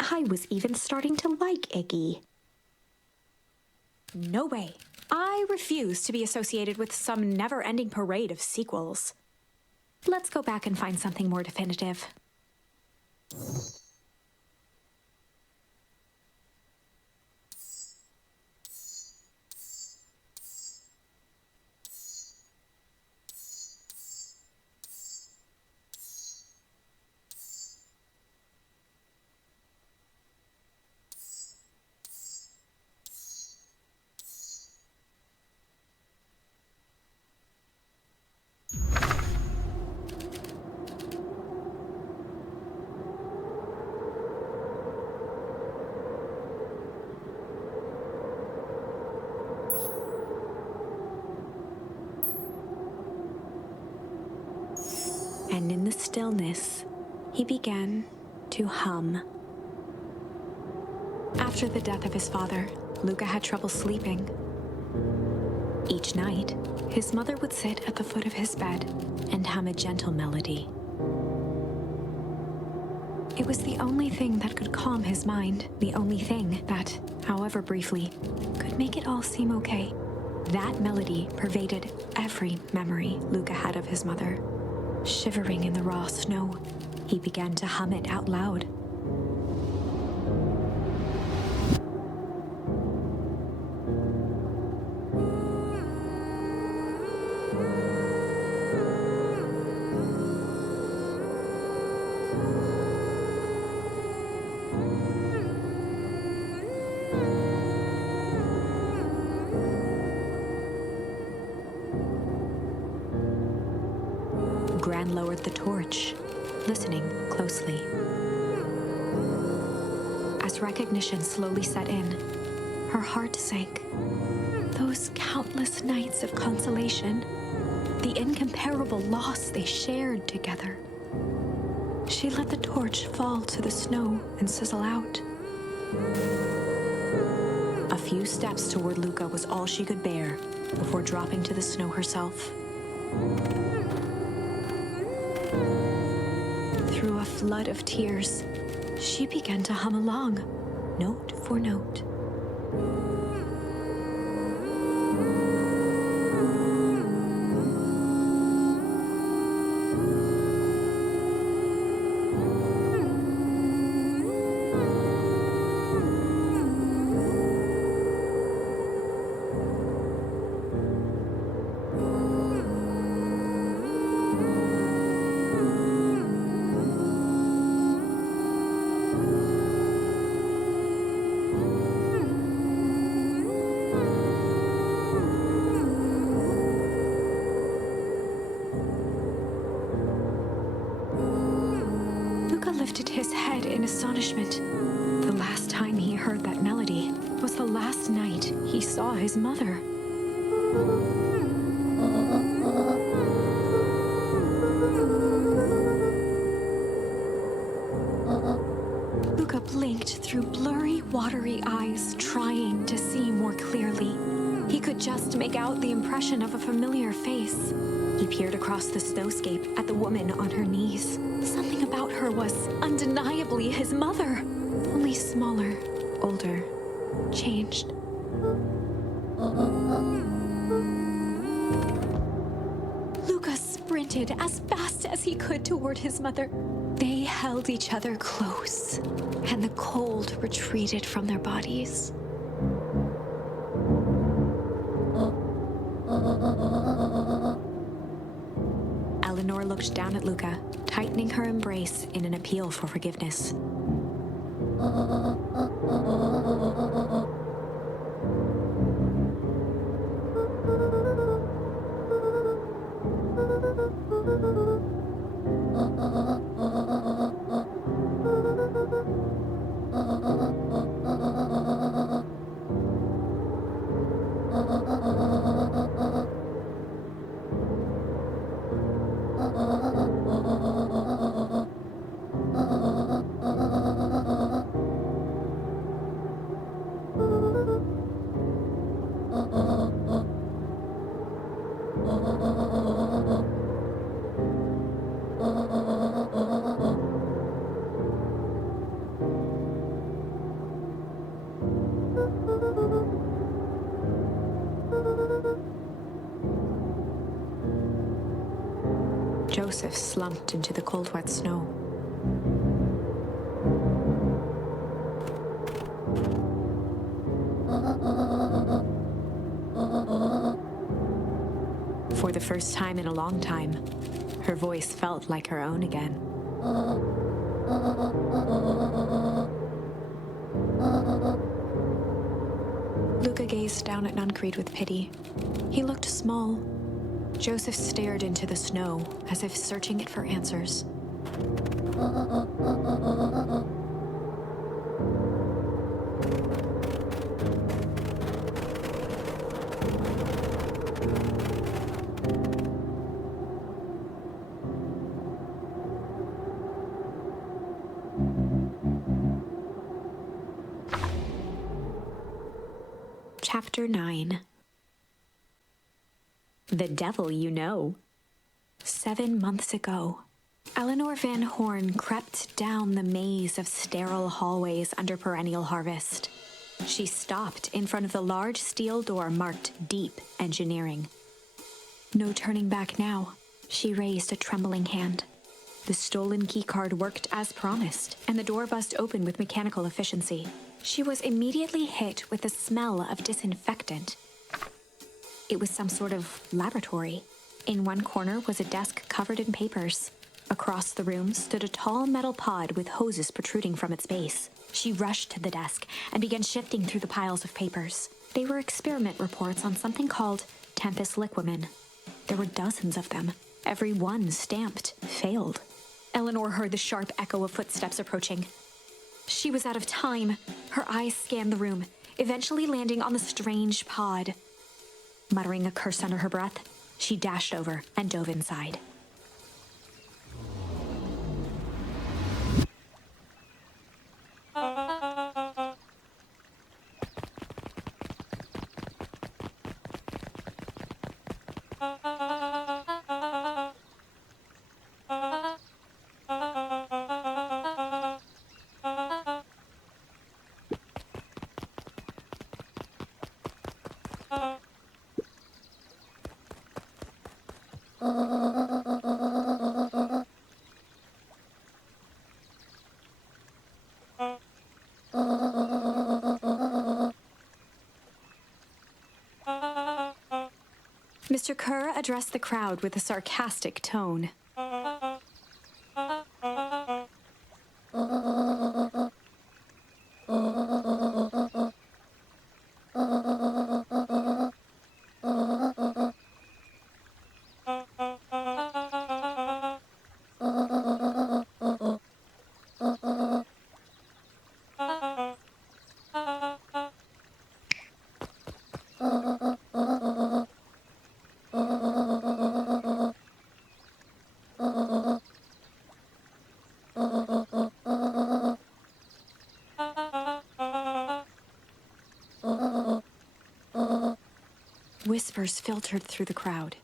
I was even starting to like Iggy. No way. I refuse to be associated with some never-ending parade of sequels. Let's go back and find something more definitive. And in the stillness, he began to hum. After the death of his father, Luca had trouble sleeping. Each night, his mother would sit at the foot of his bed and hum a gentle melody. It was the only thing that could calm his mind, the only thing that, however briefly, could make it all seem okay. That melody pervaded every memory Luca had of his mother. Shivering in the raw snow, he began to hum it out loud. Gran lowered the torch, listening closely. As recognition slowly set in, her heart sank. Those countless nights of consolation, the incomparable loss they shared together. She let the torch fall to the snow and sizzle out. A few steps toward Luca was all she could bear before dropping to the snow herself. Through a flood of tears, she began to hum along, note for note. Lifted his head in astonishment. The last time he heard that melody was the last night he saw his mother. Luca blinked through blurry, watery eyes, trying to see more clearly. He could just make out the impression of a familiar face. He peered across the snowscape at the woman on her knees. Something about her was undeniably his mother, only smaller, older, changed. Luca sprinted as fast as he could toward his mother. They held each other close, and the cold retreated from their bodies. Eleanor looked down at Luca, tightening her embrace in an appeal for forgiveness. Joseph slumped into the cold, wet snow. For the first time in a long time, her voice felt like her own again. Luca gazed down at Nuncreed with pity. He looked small. Joseph stared into the snow, as if searching it for answers. Chapter 9. The Devil You Know. 7 months ago, Eleanor Van Horn crept down the maze of sterile hallways under perennial harvest. She stopped in front of the large steel door marked Deep Engineering. No turning back now. She raised a trembling hand. The stolen keycard worked as promised, and the door bust open with mechanical efficiency. She was immediately hit with the smell of disinfectant. It was some sort of laboratory. In one corner was a desk covered in papers. Across the room stood a tall metal pod with hoses protruding from its base. She rushed to the desk and began shifting through the piles of papers. They were experiment reports on something called Tempus liquamen. There were dozens of them. Every one stamped failed. Eleanor heard the sharp echo of footsteps approaching. She was out of time. Her eyes scanned the room, eventually landing on the strange pod. Muttering a curse under her breath, she dashed over and dove inside. Mr. Kerr addressed the crowd with a sarcastic tone. Whispers filtered through the crowd.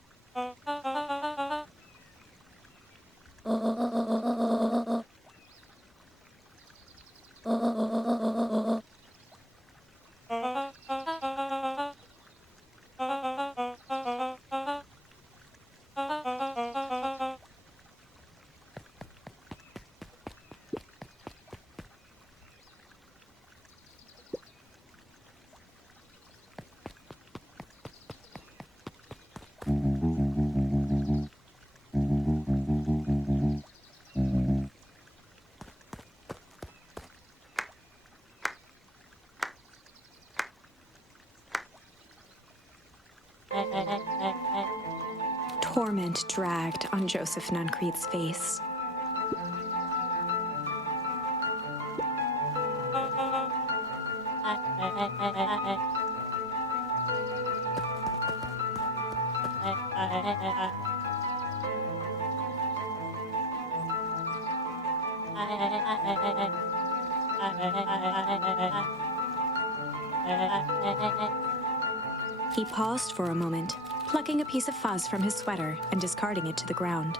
Torment dragged on Joseph Nuncreed's face. He paused for a moment, plucking a piece of fuzz from his sweater and discarding it to the ground.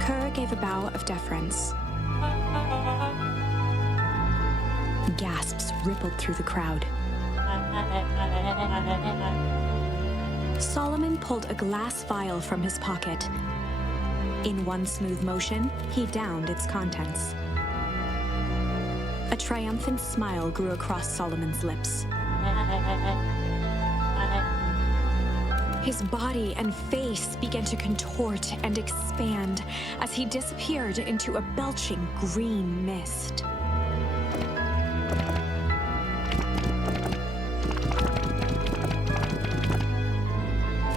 Kerr gave a bow of deference. Gasps rippled through the crowd. Solomon pulled a glass vial from his pocket. In one smooth motion, he downed its contents. A triumphant smile grew across Solomon's lips. His body and face began to contort and expand as he disappeared into a belching green mist.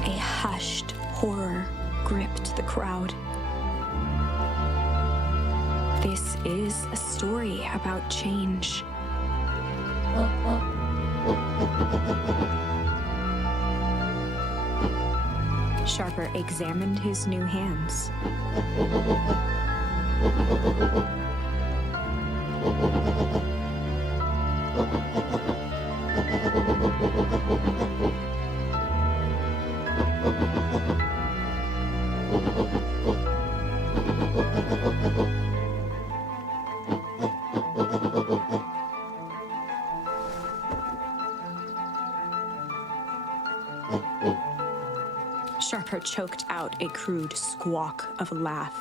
A hushed horror gripped the crowd. This is a story about change. Sharper examined his new hands. Sharper choked out a crude squawk of a laugh.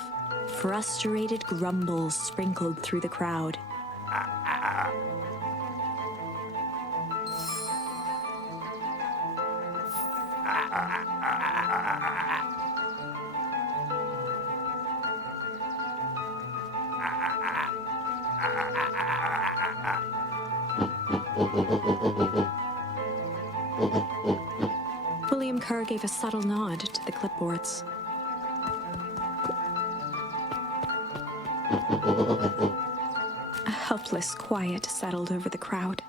Frustrated grumbles sprinkled through the crowd. Kerr gave a subtle nod to the clipboards. A helpless quiet settled over the crowd.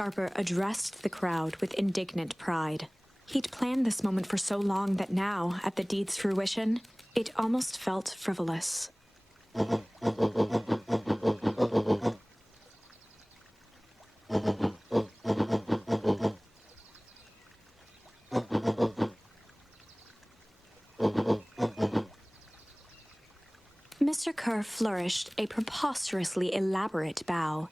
Sharper addressed the crowd with indignant pride. He'd planned this moment for so long that now, at the deed's fruition, it almost felt frivolous. Mr. Mr. Kerr flourished a preposterously elaborate bow.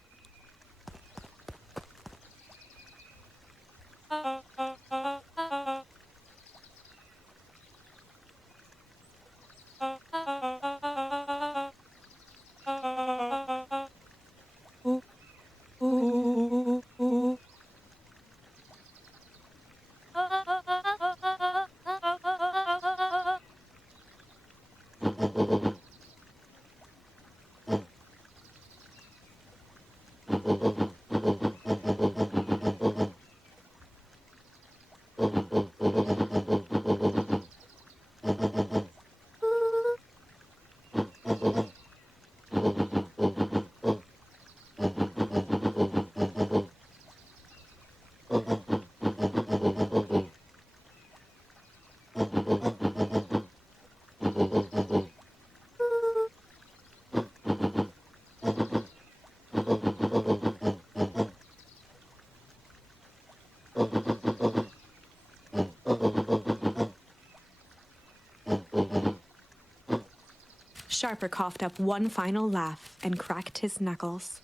Sharper coughed up one final laugh and cracked his knuckles.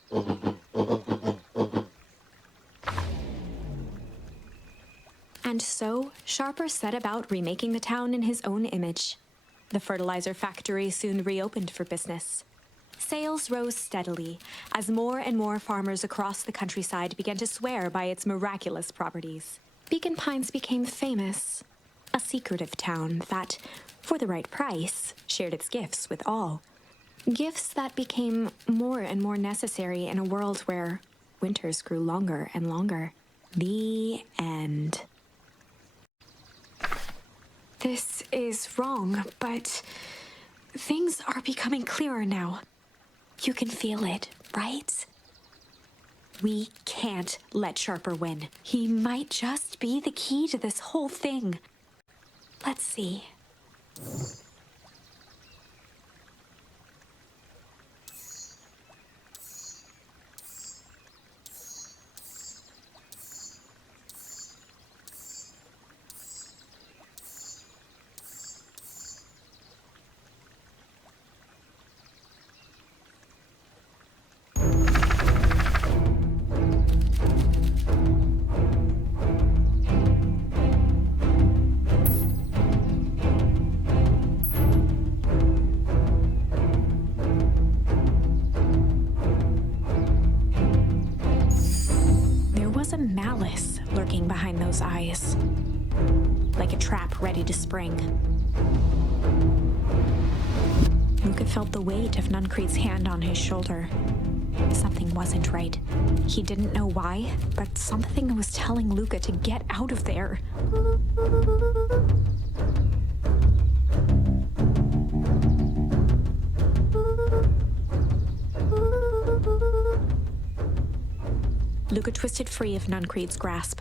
And so, Sharper set about remaking the town in his own image. The fertilizer factory soon reopened for business. Sales rose steadily as more and more farmers across the countryside began to swear by its miraculous properties. Beaconpines became famous, a secretive town that, for the right price, shared its gifts with all. Gifts that became more and more necessary in a world where winters grew longer and longer. The end. This is wrong, but things are becoming clearer now. You can feel it, right? We can't let Sharper win. He might just be the key to this whole thing. Let's see. Malice lurking behind those eyes, like a trap ready to spring. Luca felt the weight of Nuncreed's hand on his shoulder. Something wasn't right. He didn't know why, but something was telling Luca to get out of there. Luca twisted free of Nuncreed's grasp.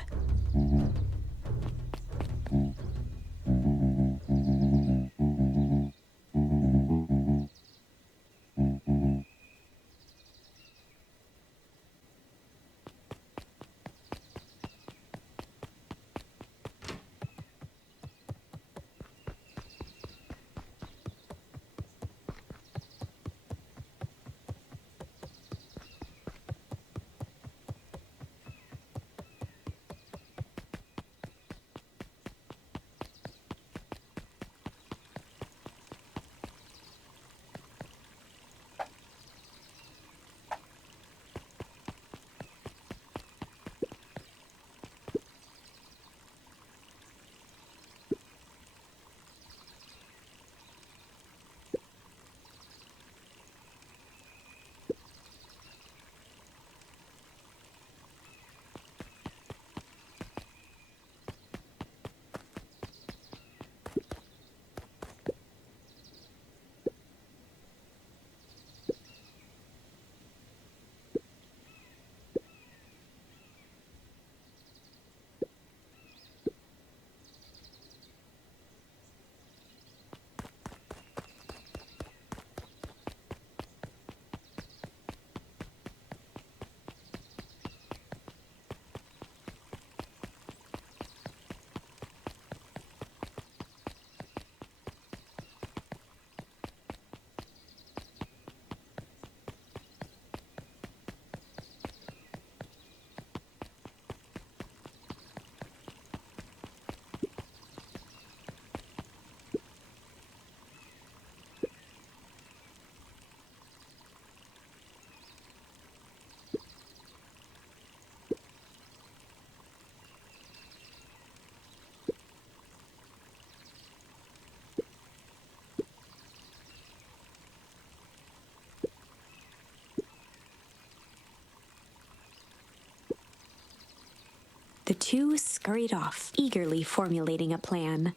The two scurried off, eagerly formulating a plan.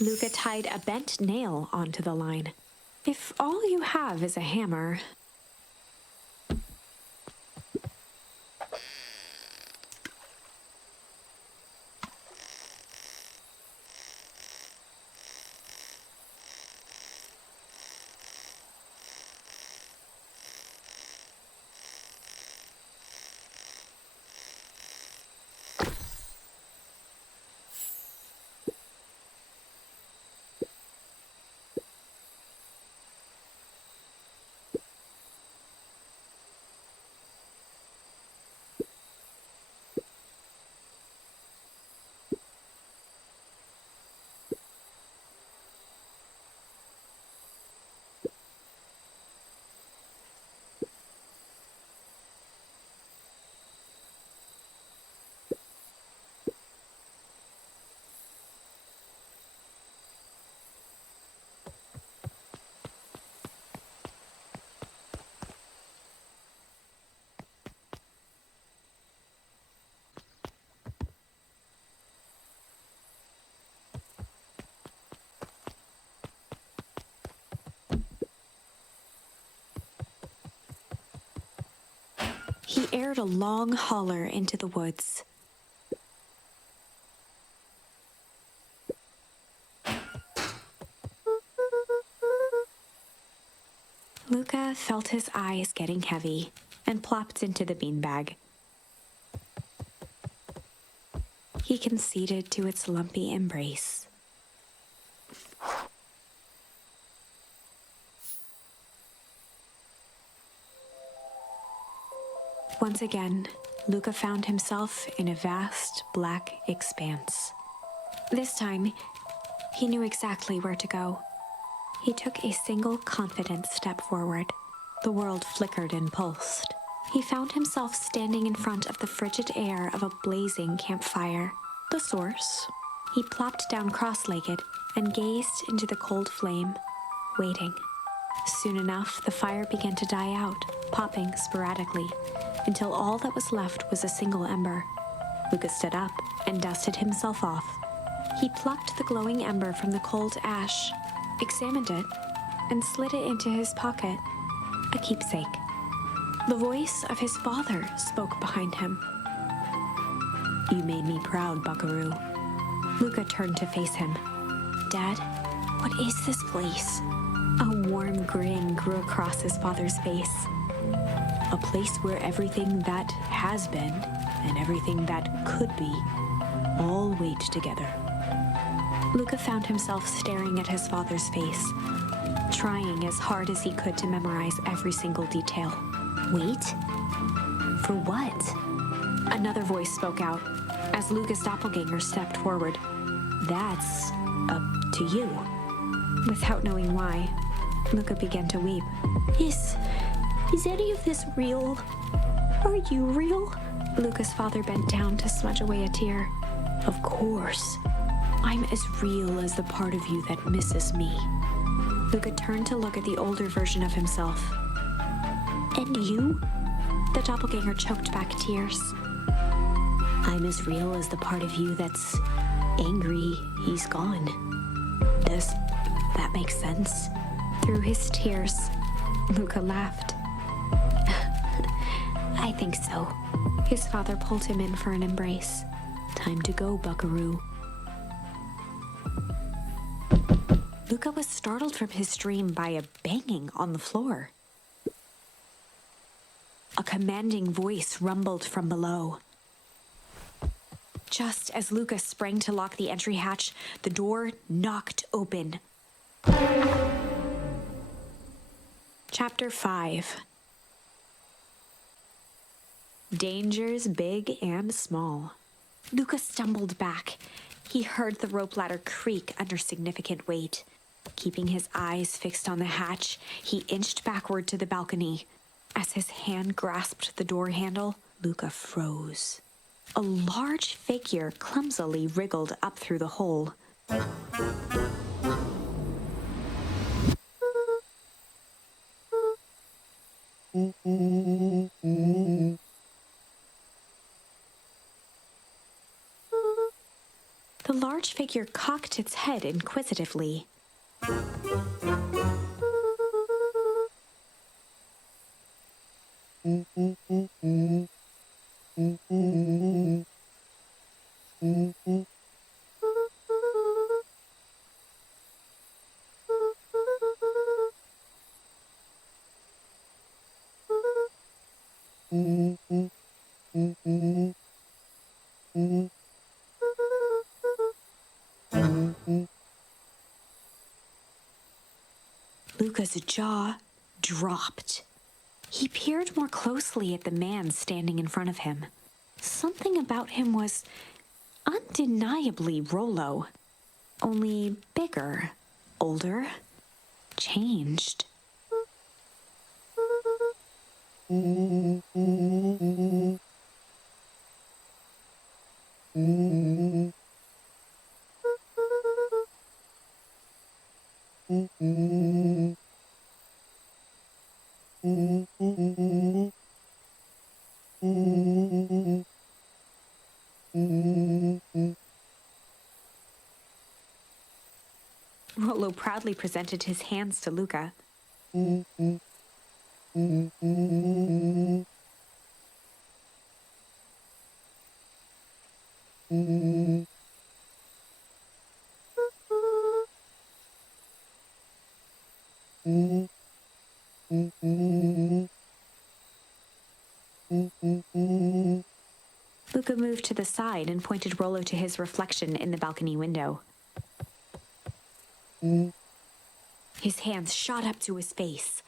Luca tied a bent nail onto the line. If all you have is a hammer... He aired a long holler into the woods. Luca felt his eyes getting heavy and plopped into the beanbag. He conceded to its lumpy embrace. Once again, Luca found himself in a vast black expanse. This time, he knew exactly where to go. He took a single confident step forward. The world flickered and pulsed. He found himself standing in front of the frigid air of a blazing campfire. The source. He plopped down cross-legged and gazed into the cold flame, waiting. Soon enough, the fire began to die out, popping sporadically, until all that was left was a single ember. Luca stood up and dusted himself off. He plucked the glowing ember from the cold ash, examined it, and slid it into his pocket, a keepsake. The voice of his father spoke behind him. "You made me proud, Buckaroo." Luca turned to face him. "Dad, what is this place?" A warm grin grew across his father's face. "A place where everything that has been and everything that could be all wait together." Luca found himself staring at his father's face, trying as hard as he could to memorize every single detail. "Wait? For what?" Another voice spoke out as Luca's doppelganger stepped forward. "That's up to you." Without knowing why, Luca began to weep. Is any of this real? Are you real?" Luca's father bent down to smudge away a tear. "Of course. I'm as real as the part of you that misses me." Luca turned to look at the older version of himself. "And you?" The doppelganger choked back tears. "I'm as real as the part of you that's angry he's gone." Does that make sense? Through his tears, Luca laughed. "I think so." His father pulled him in for an embrace. "Time to go, Buckaroo." Luca was startled from his dream by a banging on the floor. A commanding voice rumbled from below. Just as Luca sprang to lock the entry hatch, the door knocked open. Chapter 5. Dangers big and small. Luca stumbled back. He heard the rope ladder creak under significant weight. Keeping his eyes fixed on the hatch, he inched backward to the balcony. As his hand grasped the door handle, Luca froze. A large figure clumsily wriggled up through the hole. The large figure cocked its head inquisitively. Luca's jaw dropped. He peered more closely at the man standing in front of him. Something about him was undeniably Rollo, only bigger, older, changed. Rollo proudly presented his hands to Luca. Luca moved to the side and pointed Rollo to his reflection in the balcony window. His hands shot up to his face.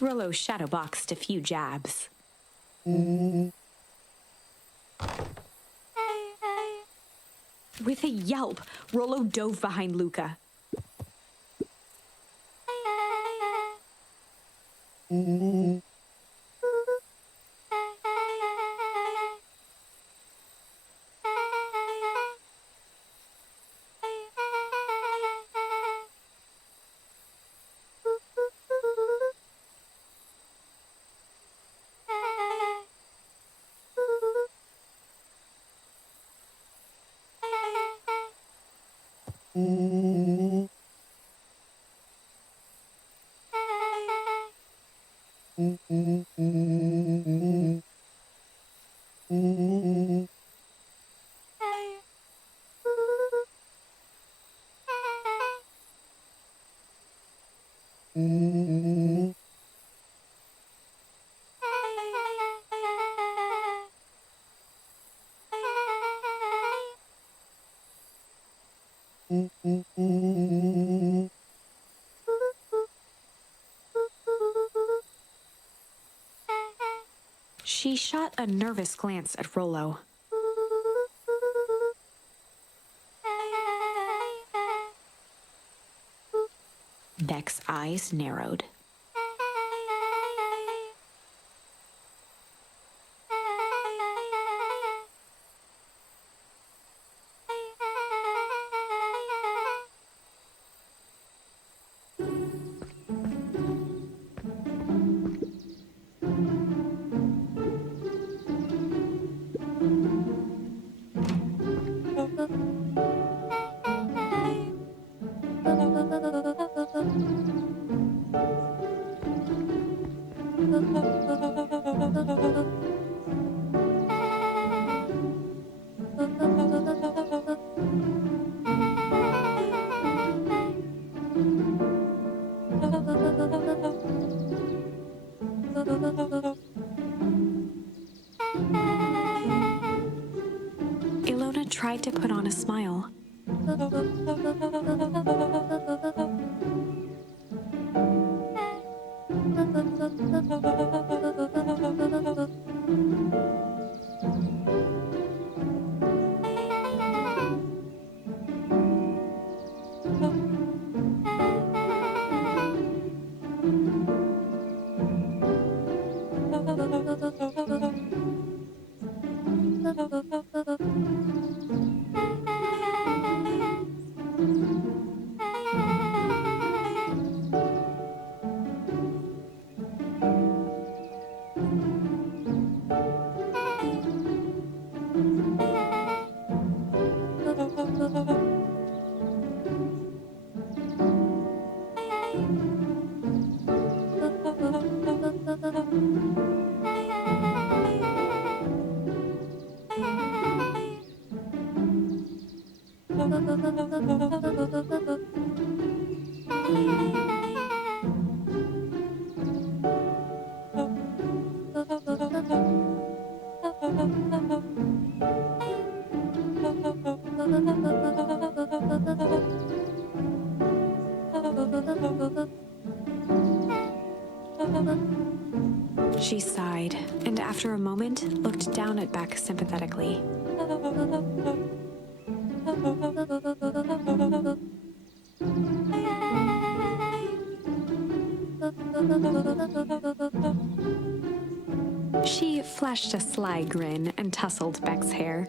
Rollo shadowboxed a few jabs. With a yelp, Rollo dove behind Luca. She shot a nervous glance at Rollo. Beck's eyes narrowed. Ilona tried to put on a smile. sighed, and after a moment, looked down at Beck sympathetically. She flashed a sly grin and tousled Beck's hair.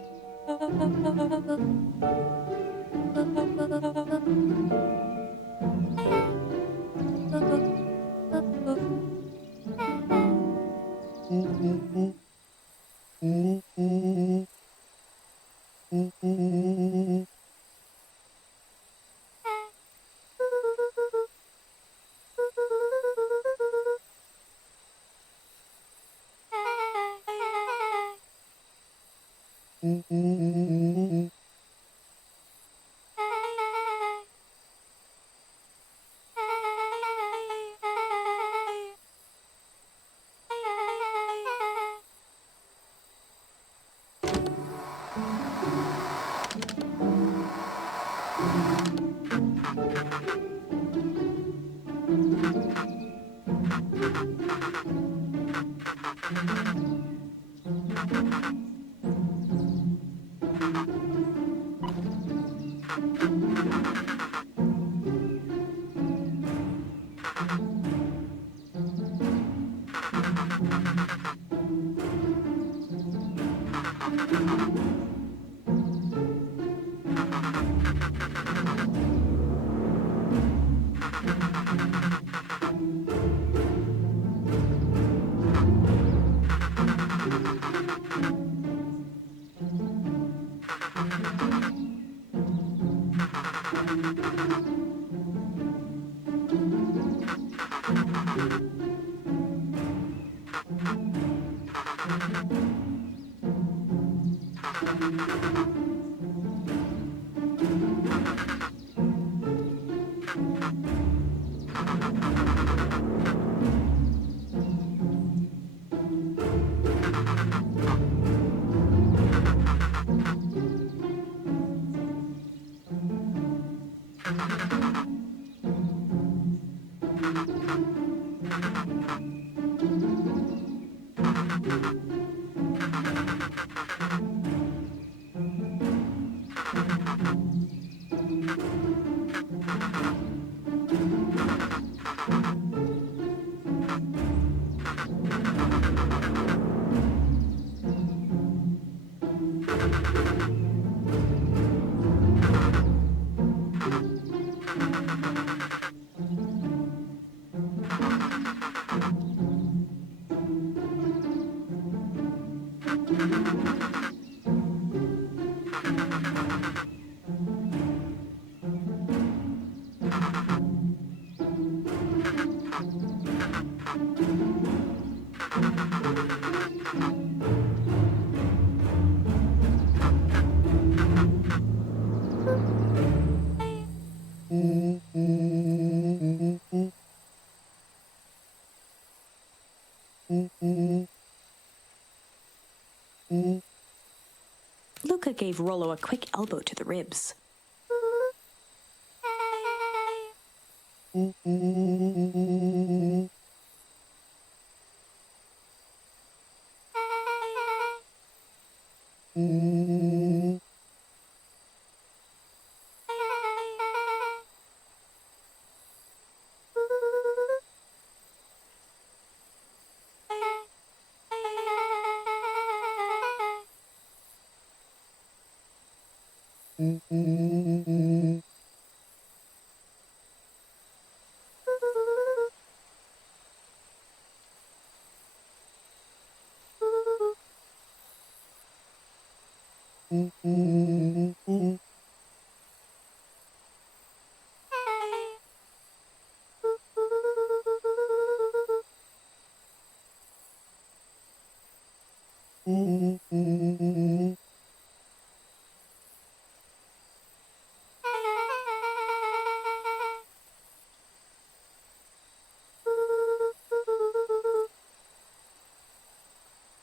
Luca gave Rollo a quick elbow to the ribs.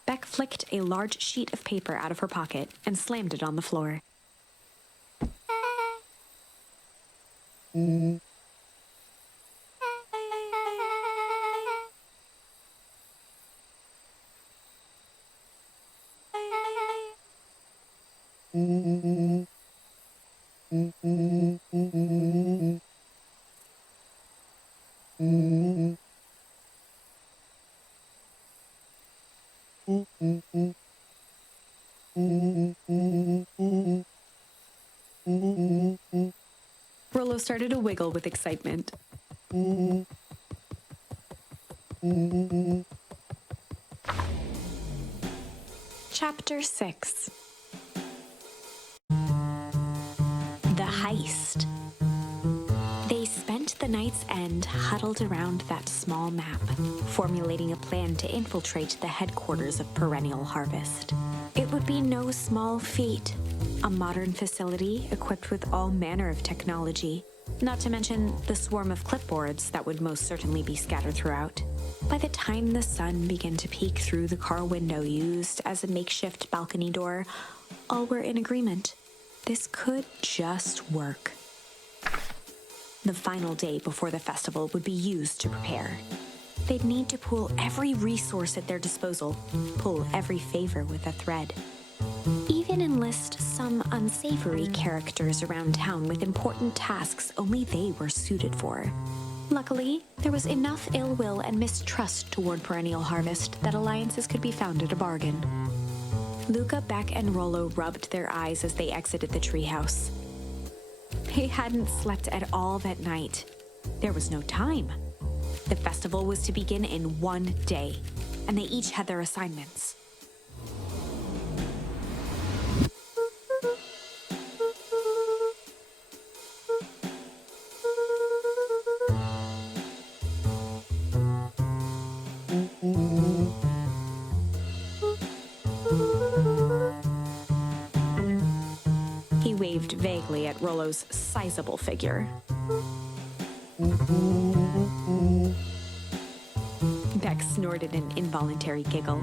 Beck flicked a large sheet of paper out of her pocket and slammed it on the floor. Rollo started to wiggle with excitement. Chapter 6. The Heist. They spent the night's end huddled around that small map, formulating a plan to infiltrate the headquarters of Perennial Harvest. It would be no small feat. A modern facility equipped with all manner of technology, not to mention the swarm of clipboards that would most certainly be scattered throughout. By the time the sun began to peek through the car window used as a makeshift balcony door, all were in agreement. This could just work. The final day before the festival would be used to prepare. They'd need to pool every resource at their disposal, pull every favor with a thread. Even enlist some unsavory characters around town with important tasks only they were suited for. Luckily, there was enough ill will and mistrust toward Perennial Harvest that alliances could be found at a bargain. Luca, Beck, and Rollo rubbed their eyes as they exited the treehouse. They hadn't slept at all that night. There was no time. The festival was to begin in one day, and they each had their assignments. He waved vaguely at Rollo's sizable figure. Beck snorted an involuntary giggle.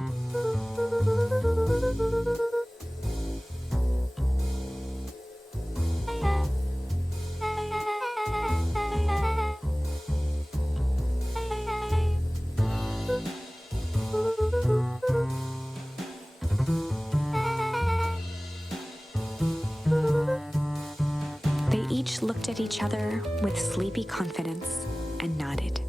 They each looked at each other with sleepy confidence and nodded.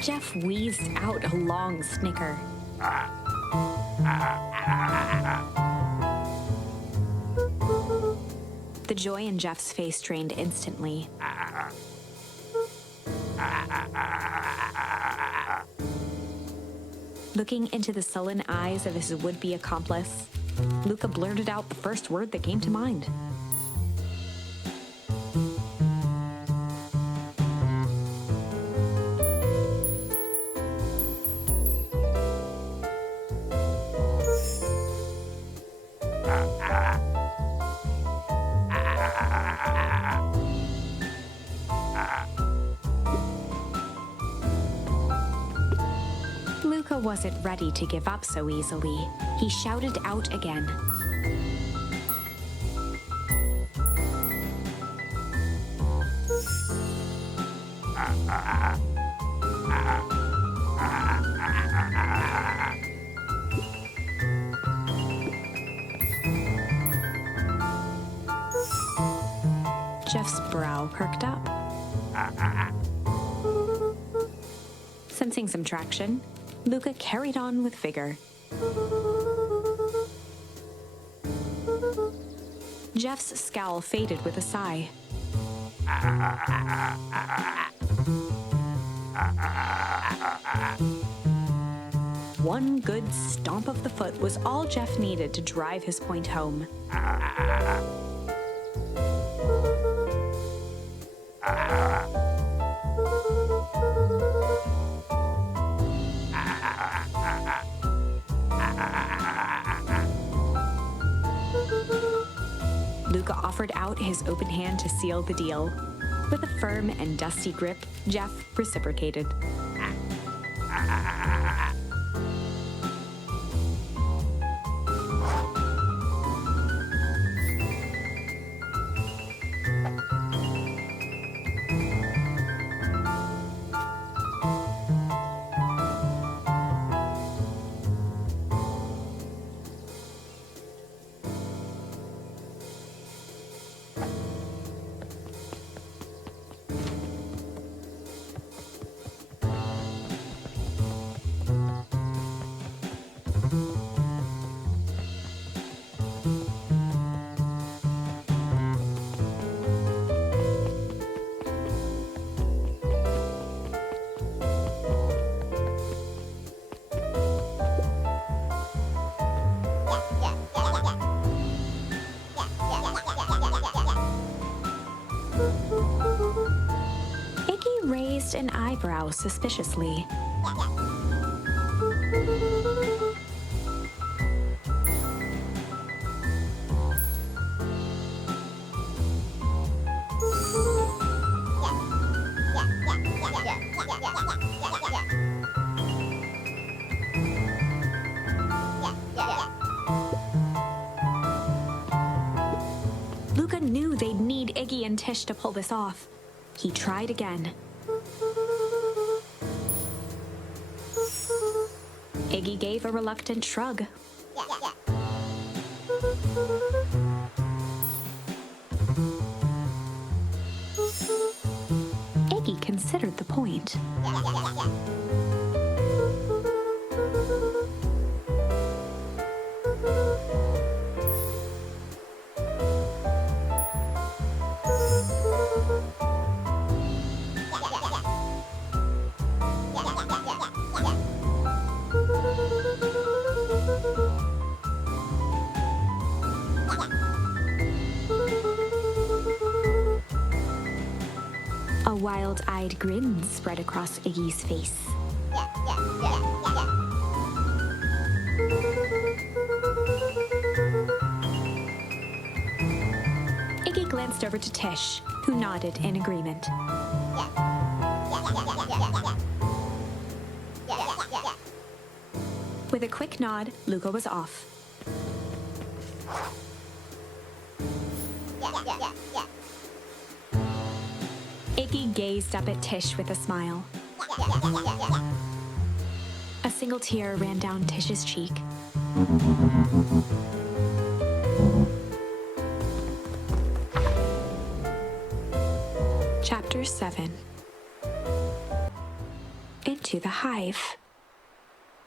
Jeff wheezed out a long snicker. The joy in Jeff's face drained instantly. Looking into the sullen eyes of his would-be accomplice, Luca blurted out the first word that came to mind. Luca wasn't ready to give up so easily. He shouted out again. Jeff's brow perked up. Sensing some traction, Luca carried on with vigor. Jeff's scowl faded with a sigh. One good stomp of the foot was all Jeff needed to drive his point home. Luca offered out his open hand to seal the deal. With a firm and dusty grip, Jeff reciprocated. Raised an eyebrow suspiciously. Luca knew they'd need Iggy and Tish to pull this off. He tried again. Iggy gave a reluctant shrug. Iggy considered the point. A wild-eyed grin spread across Iggy's face. Iggy glanced over to Tish, who nodded in agreement. With a quick nod, Luca was off. Iggy gazed up at Tish with a smile. A single tear ran down Tish's cheek. Chapter 7. Into to the Hive.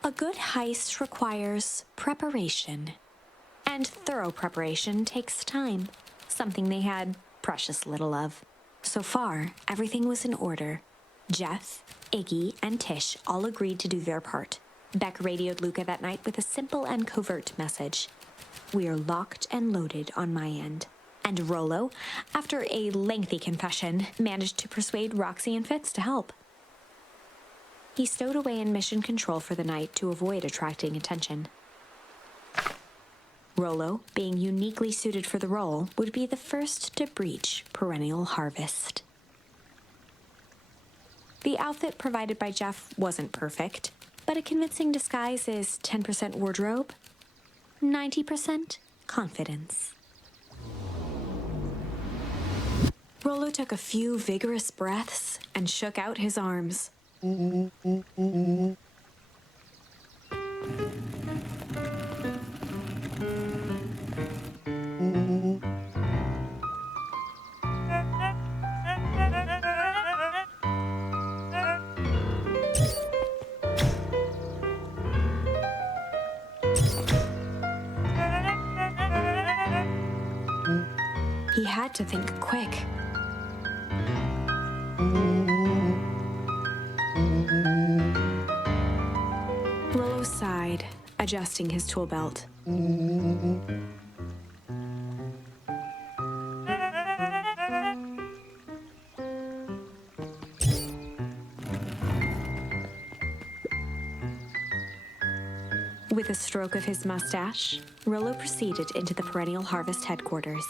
A good heist requires preparation. And thorough preparation takes time, something they had precious little of. So far, everything was in order. Jeff, Iggy, and Tish all agreed to do their part. Beck radioed Luca that night with a simple and covert message. "We are locked and loaded on my end." And Rollo, after a lengthy confession, managed to persuade Roxy and Fitz to help. He stowed away in mission control for the night to avoid attracting attention. Rollo, being uniquely suited for the role, would be the first to breach perennial harvest. The outfit provided by Jeff wasn't perfect, but a convincing disguise is 10% wardrobe, 90% confidence. Rollo took a few vigorous breaths and shook out his arms. He had to think quick. Rollo sighed, adjusting his tool belt. With a stroke of his mustache, Rollo proceeded into the Perennial Harvest headquarters.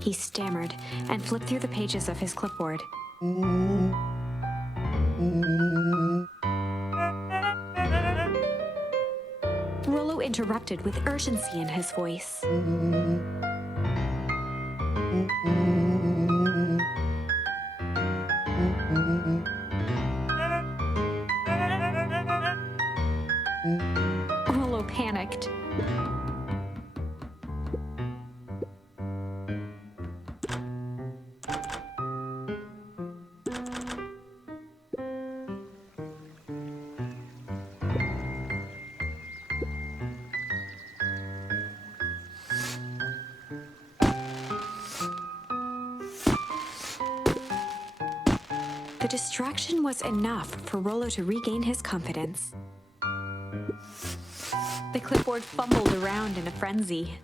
He stammered and flipped through the pages of his clipboard. Rollo interrupted with urgency in his voice. Rollo panicked. The distraction was enough for Rollo to regain his confidence. The clipboard fumbled around in a frenzy.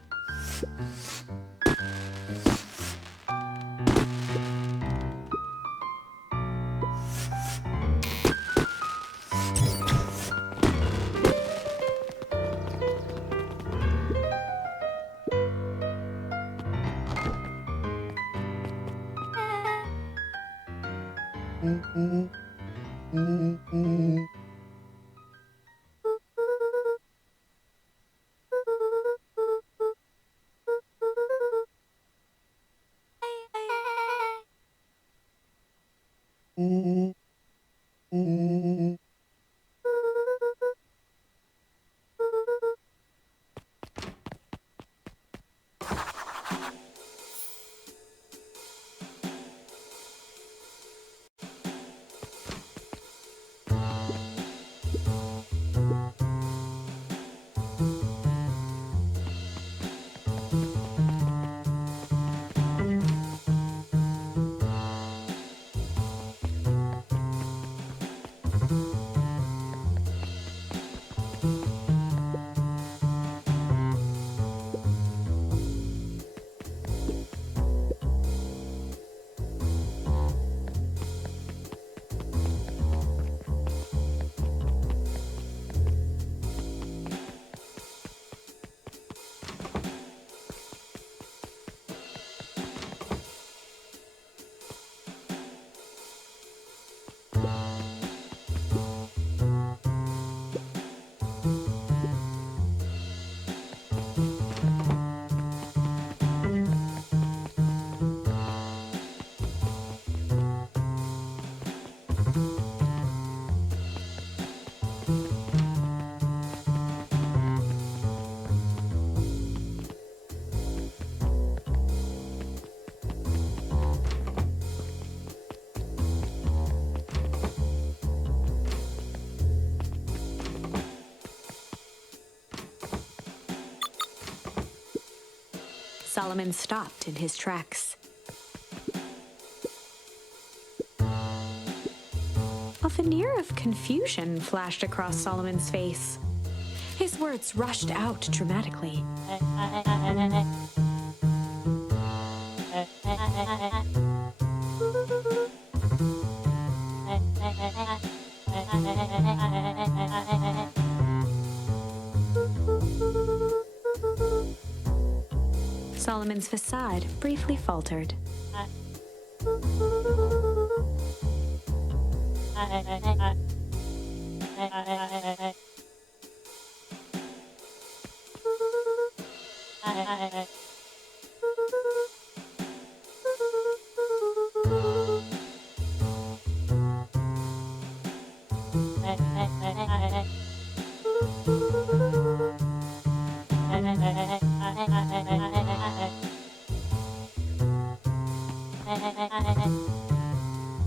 Solomon stopped in his tracks. A veneer of confusion flashed across Solomon's face. His words rushed out dramatically. Solomon's facade briefly faltered.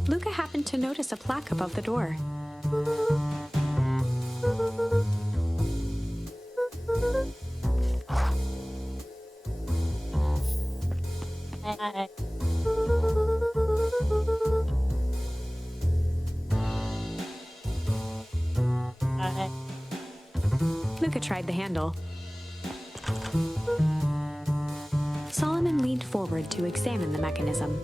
Luca happened to notice a plaque above the door. Luca tried the handle. Solomon leaned forward to examine the mechanism.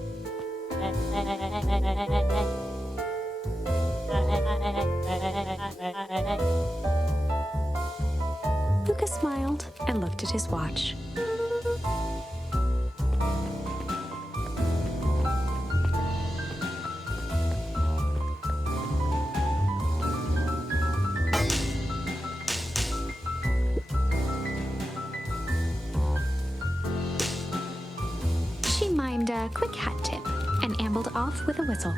Luca smiled and looked at his watch. She mimed a quick hat tip and ambled off with a whistle.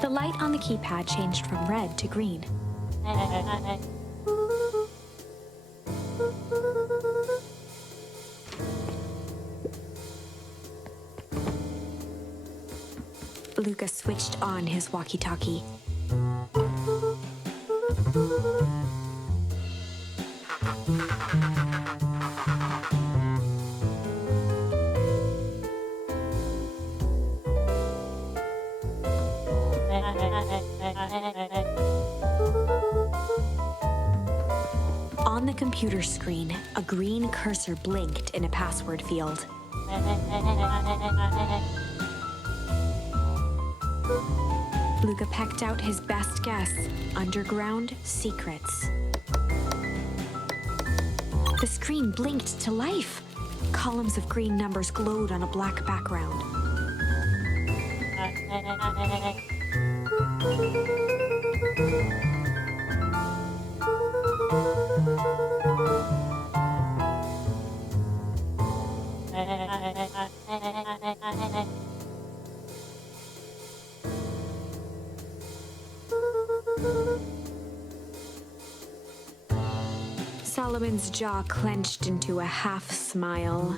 The light on the keypad changed from red to green. Luca switched on his walkie-talkie. On the computer screen, a green cursor blinked in a password field. Luca pecked out his best guess: underground secrets. The screen blinked to life. Columns of green numbers glowed on a black background. Solomon's jaw clenched into a half smile.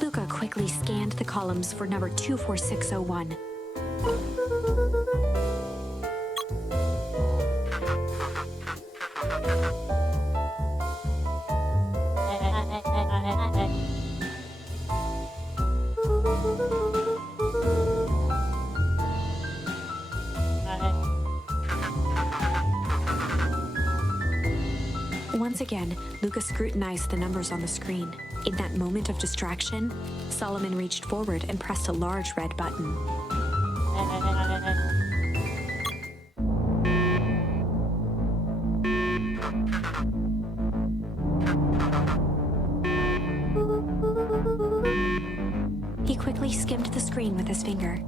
Luca quickly scanned the columns for number 24601. Once again, Luca scrutinized the numbers on the screen. In that moment of distraction, Solomon reached forward and pressed a large red button. He quickly skimmed the screen with his finger.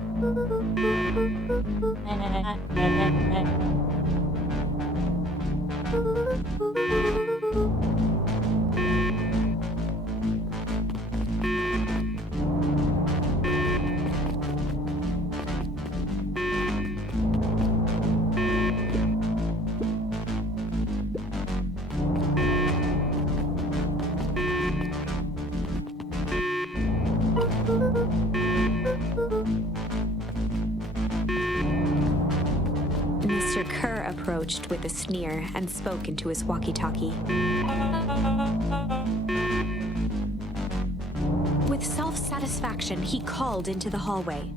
approached with a sneer and spoke into his walkie-talkie. With self-satisfaction, he called into the hallway.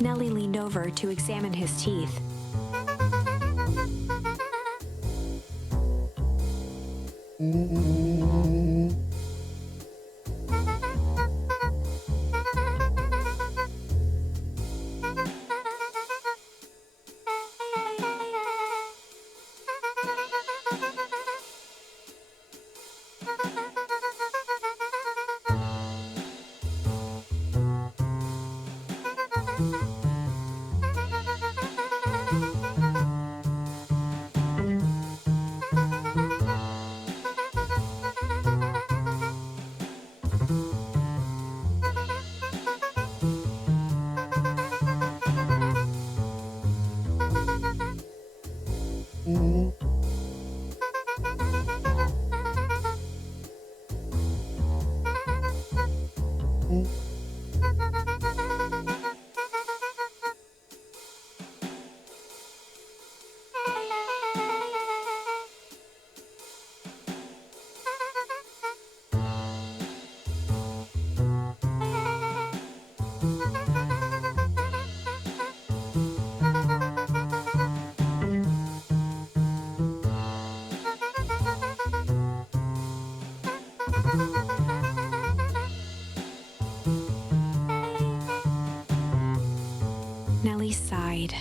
Nellie leaned over to examine his teeth. Nellie sighed.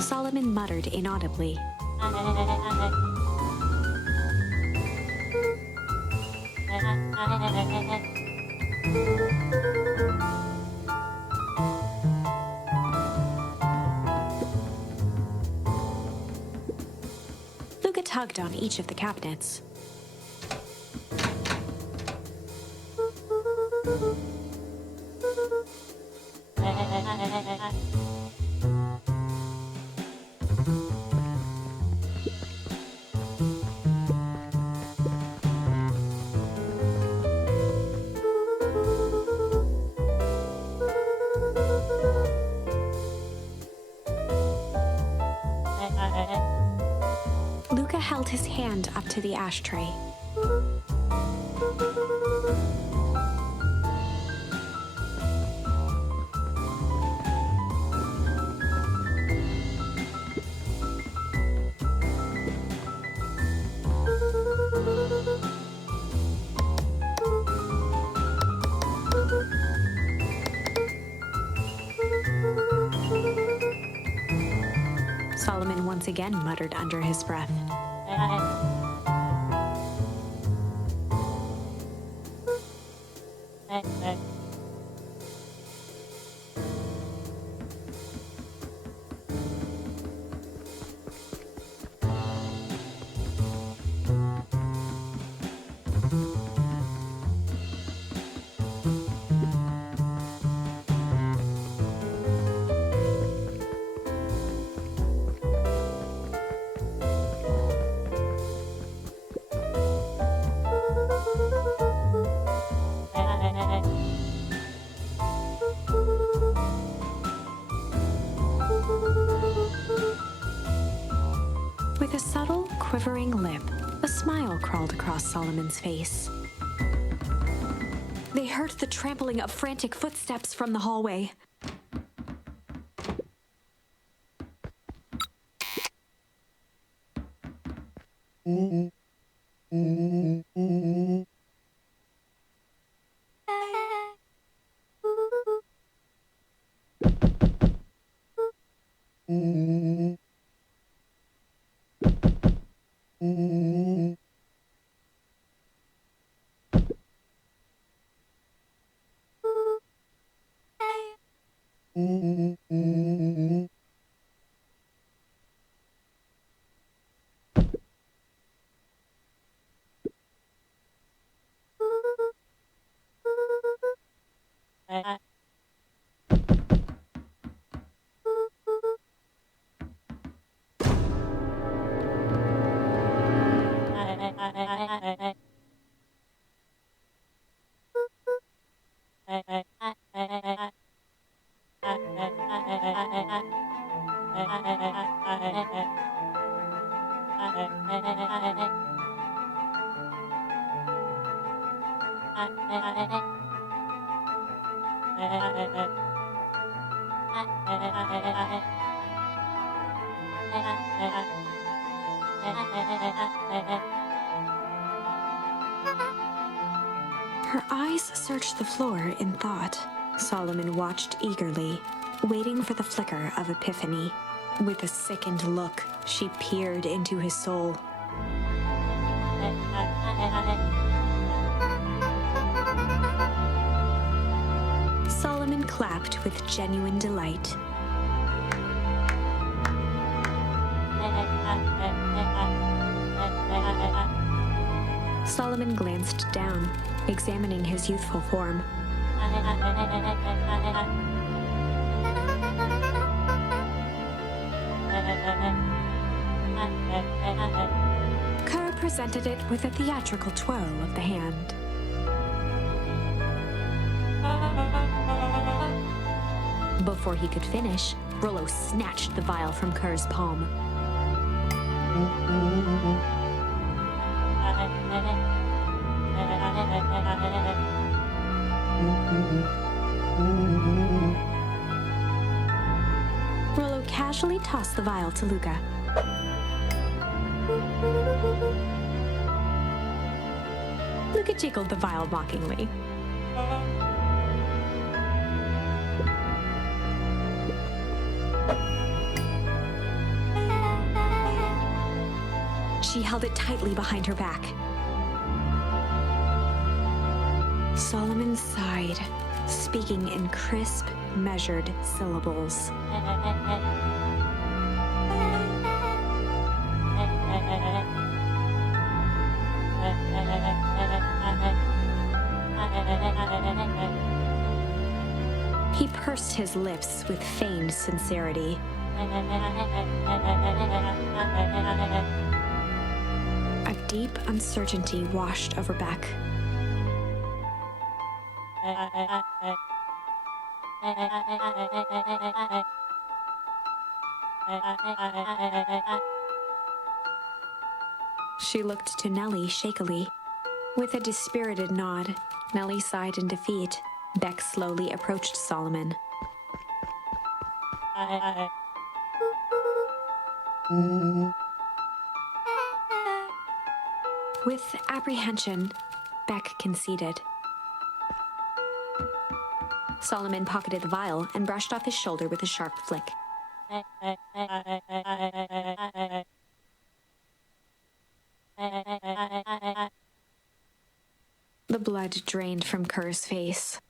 Solomon muttered inaudibly. tugged on each of the cabinets. Luca held his hand up to the ashtray. Solomon once again muttered under his breath. With a subtle, quivering lip, a smile crawled across Solomon's face. They heard the trampling of frantic footsteps from the hallway. Her eyes searched the floor in thought. Solomon watched eagerly, waiting for the flicker of epiphany. With a sickened look, she peered into his soul. Solomon clapped with genuine delight. Solomon glanced down, examining his youthful form. Kerr presented it with a theatrical twirl of the hand. Before he could finish, Rollo snatched the vial from Kerr's palm. Rollo casually tossed the vial to Luca. Luca tickled the vial mockingly. She held it tightly behind her back. Solomon sighed, speaking in crisp, measured syllables. pursed his lips with feigned sincerity. A deep uncertainty washed over Beck. She looked to Nellie shakily. With a dispirited nod, Nellie sighed in defeat. Beck slowly approached Solomon. With apprehension, Beck conceded. Solomon pocketed the vial and brushed off his shoulder with a sharp flick. The blood drained from Kerr's face.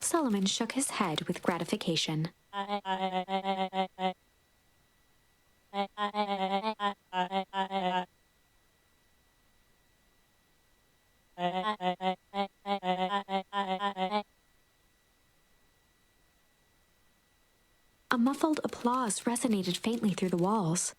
Solomon shook his head with gratification. A muffled applause resonated faintly through the walls.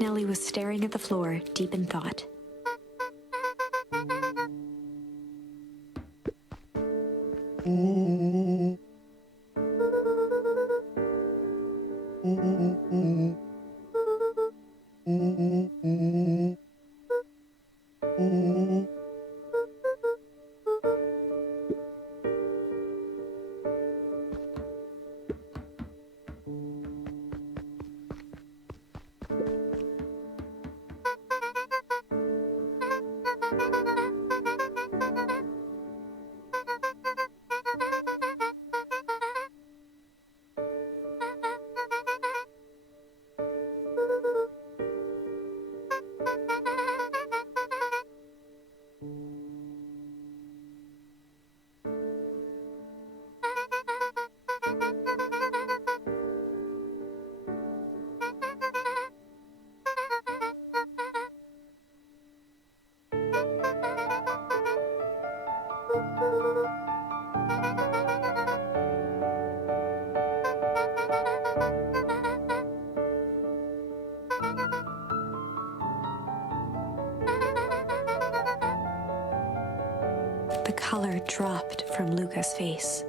Nellie was staring at the floor, deep in thought. The color dropped from Luca's face.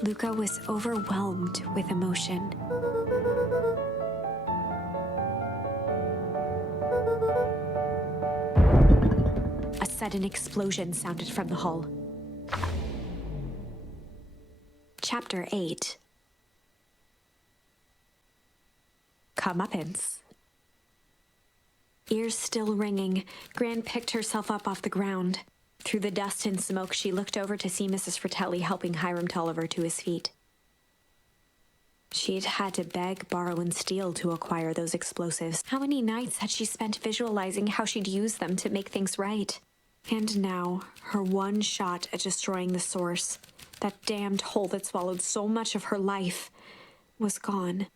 Luca was overwhelmed with emotion. A sudden explosion sounded from the hull. Chapter 8. Comeuppance. Ears still ringing, Gran picked herself up off the ground. Through the dust and smoke, she looked over to see Mrs. Fratelli helping Hiram Tolliver to his feet. She'd had to beg, borrow, and steal to acquire those explosives. How many nights had she spent visualizing how she'd use them to make things right? And now, her one shot at destroying the source, that damned hole that swallowed so much of her life, was gone.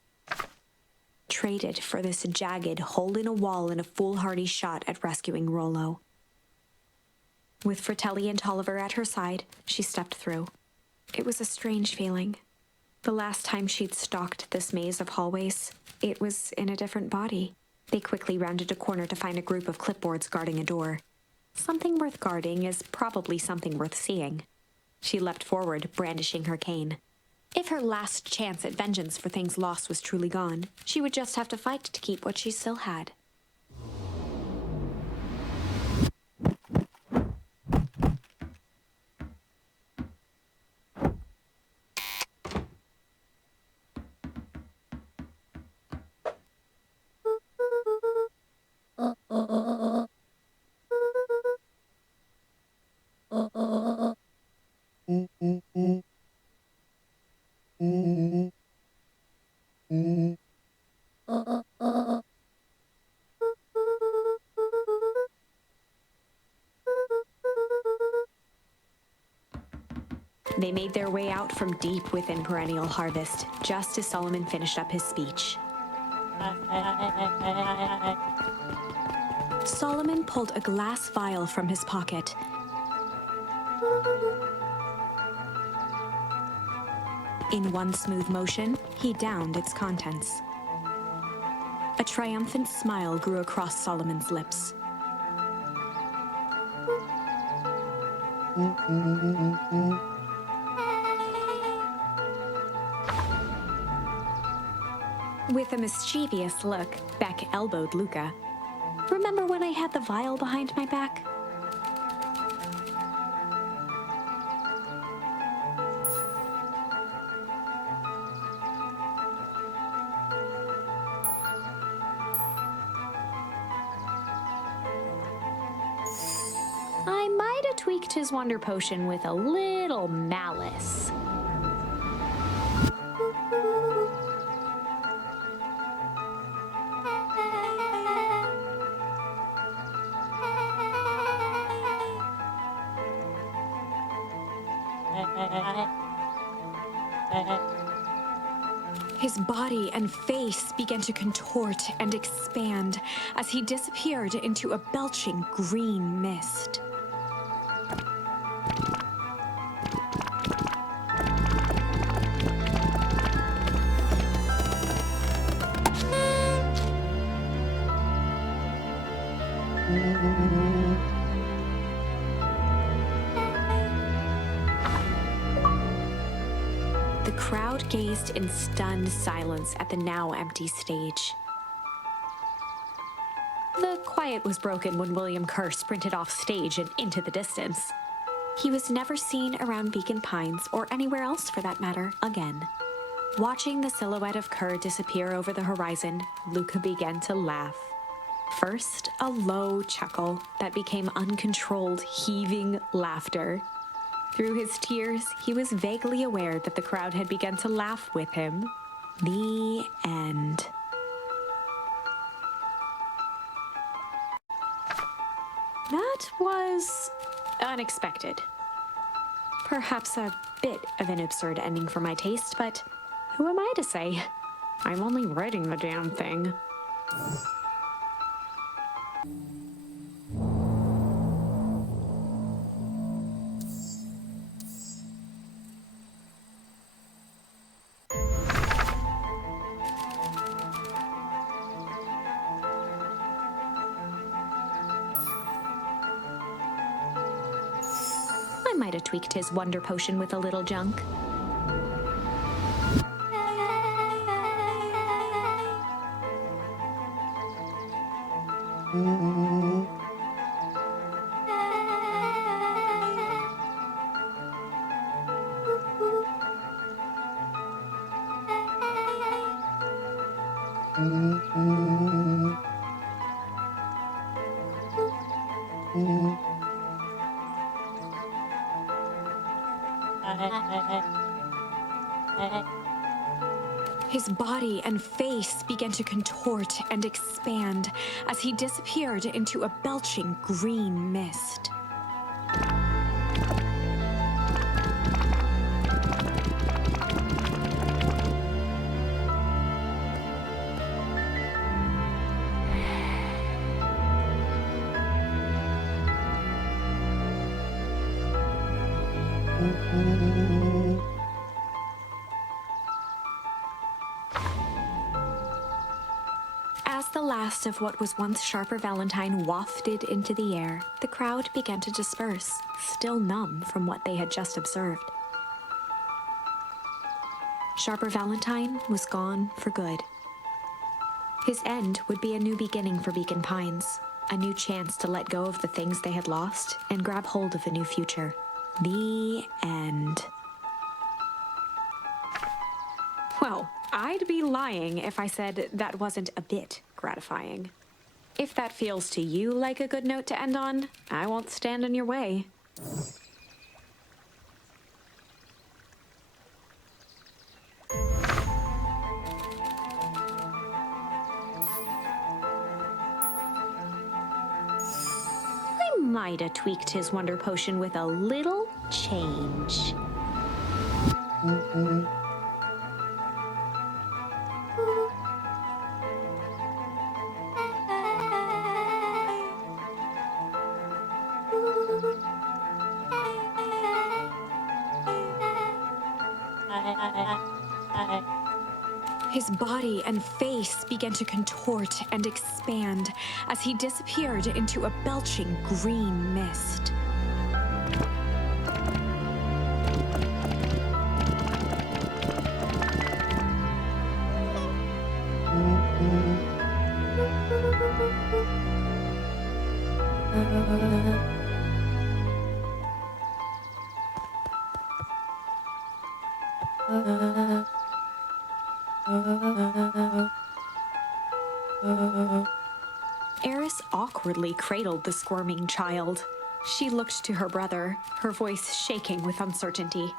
Traded for this jagged hole in a wall and a foolhardy shot at rescuing Rollo. With Fratelli and Tolliver at her side, she stepped through. It was a strange feeling. The last time she'd stalked this maze of hallways, it was in a different body. They quickly rounded a corner to find a group of clipboards guarding a door. Something worth guarding is probably something worth seeing. She leapt forward, brandishing her cane. If her last chance at vengeance for things lost was truly gone, she would just have to fight to keep what she still had. They made their way out from deep within Perennial Harvest, just as Solomon finished up his speech. Solomon pulled a glass vial from his pocket. In one smooth motion, he downed its contents. A triumphant smile grew across Solomon's lips. With a mischievous look, Beck elbowed Luca. "Remember when I had the vial behind my back?" I might have tweaked his wonder potion with a little malice. His body and face began to contort and expand as he disappeared into a belching green mist. The crowd gazed in stunned silence at the now empty stage. The quiet was broken when William Kerr sprinted off stage and into the distance. He was never seen around beaconpines, or anywhere else for that matter, again. Watching the silhouette of Kerr disappear over the horizon, Luca began to laugh. First, a low chuckle that became uncontrolled, heaving laughter. Through his tears, he was vaguely aware that the crowd had begun to laugh with him. The end. That was unexpected. Perhaps a bit of an absurd ending for my taste, but who am I to say? I'm only writing the damn thing. I might have tweaked his wonder potion with a little junk. His body and face began to contort and expand as he disappeared into a belching green mist. As the last of what was once Sharper Valentine wafted into the air, the crowd began to disperse, still numb from what they had just observed. Sharper Valentine was gone for good. His end would be a new beginning for Beaconpines, a new chance to let go of the things they had lost and grab hold of a new future. The end. Well, I'd be lying if I said that wasn't a bit gratifying. If that feels to you like a good note to end on, I won't stand in your way. I might have tweaked his wonder potion with a little change. His body and face began to contort and expand as he disappeared into a belching green mist. Eris awkwardly cradled the squirming child. She looked to her brother, her voice shaking with uncertainty.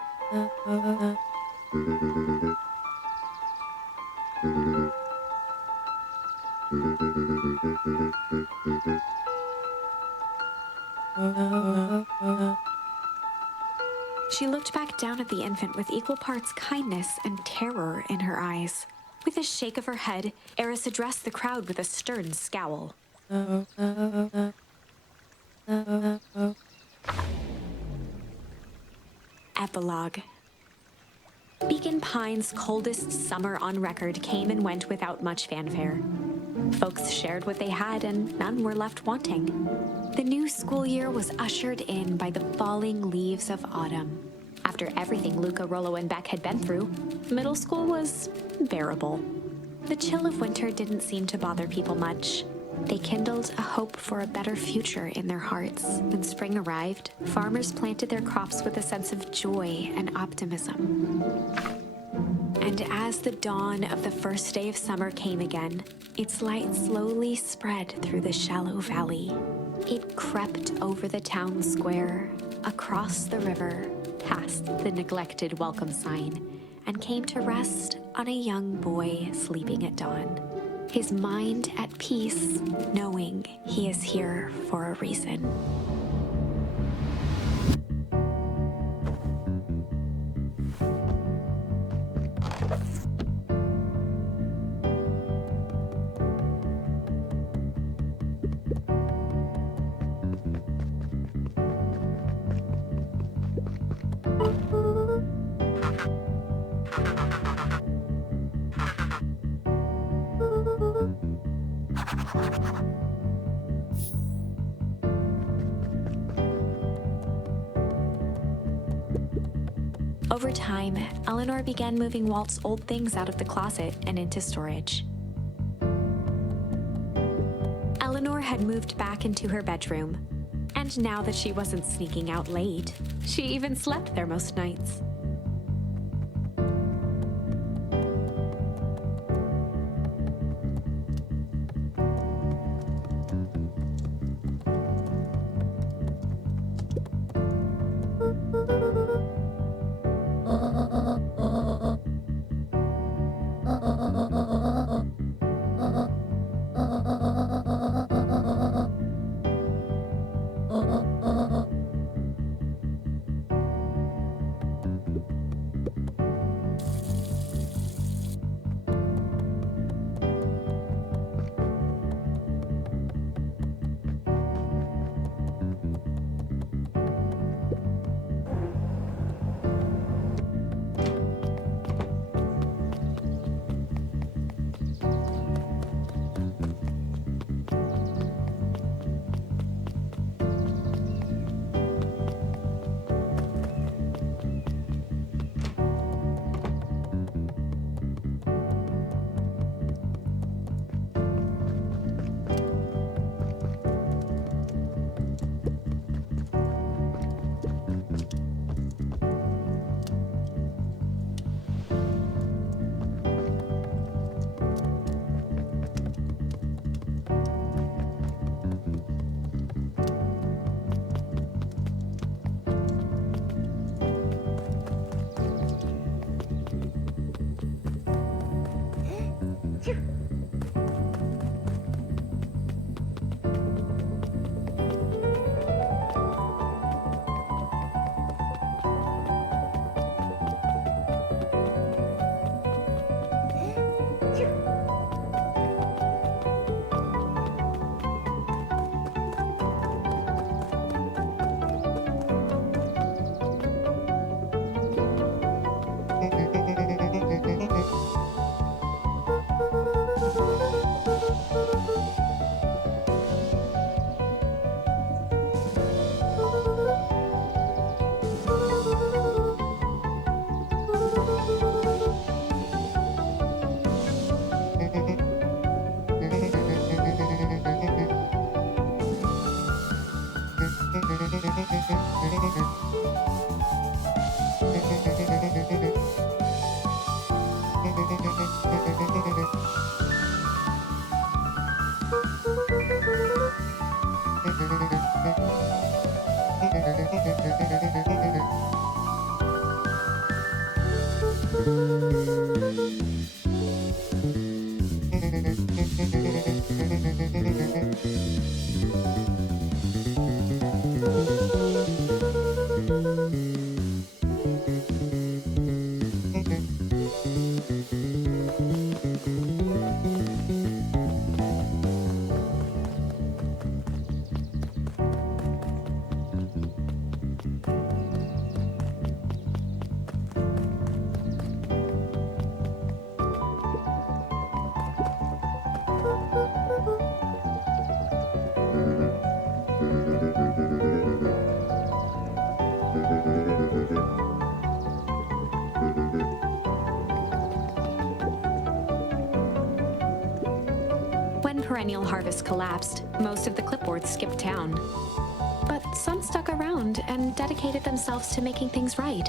She looked back down at the infant with equal parts kindness and terror in her eyes. With a shake of her head, Eris addressed the crowd with a stern scowl. Epilogue. Beaconpines' coldest summer on record came and went without much fanfare. Folks shared what they had and none were left wanting. The new school year was ushered in by the falling leaves of autumn. After everything Luca, Rollo, and Beck had been through, middle school was bearable. The chill of winter didn't seem to bother people much. They kindled a hope for a better future in their hearts. When spring arrived, farmers planted their crops with a sense of joy and optimism. And as the dawn of the first day of summer came again, its light slowly spread through the shallow valley. It crept over the town square, across the river, past the neglected welcome sign, and came to rest on a young boy sleeping at dawn. His mind at peace, knowing he is here for a reason. Over time, Eleanor began moving Walt's old things out of the closet and into storage. Eleanor had moved back into her bedroom, and now that she wasn't sneaking out late, she even slept there most nights. When Perennial Harvest collapsed, most of the clipboards skipped town. But some stuck around and dedicated themselves to making things right.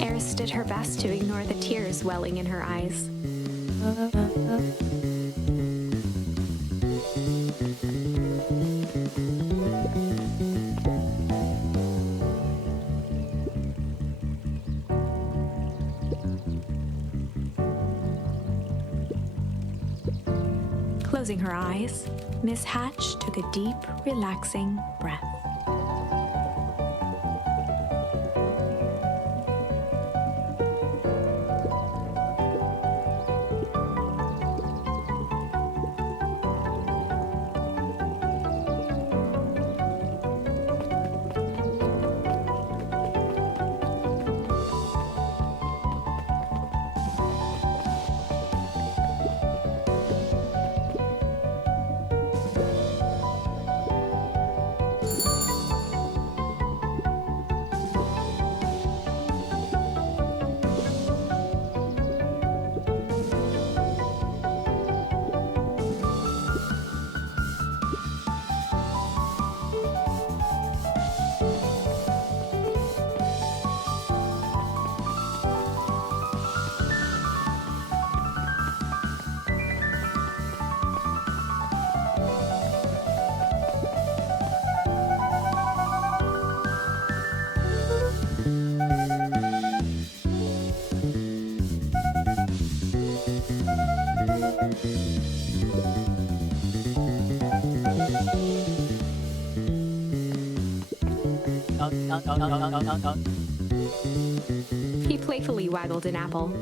Eris did her best to ignore the tears welling in her eyes. Closing her eyes, Miss Hatch took a deep, relaxing breath. He playfully waggled an apple.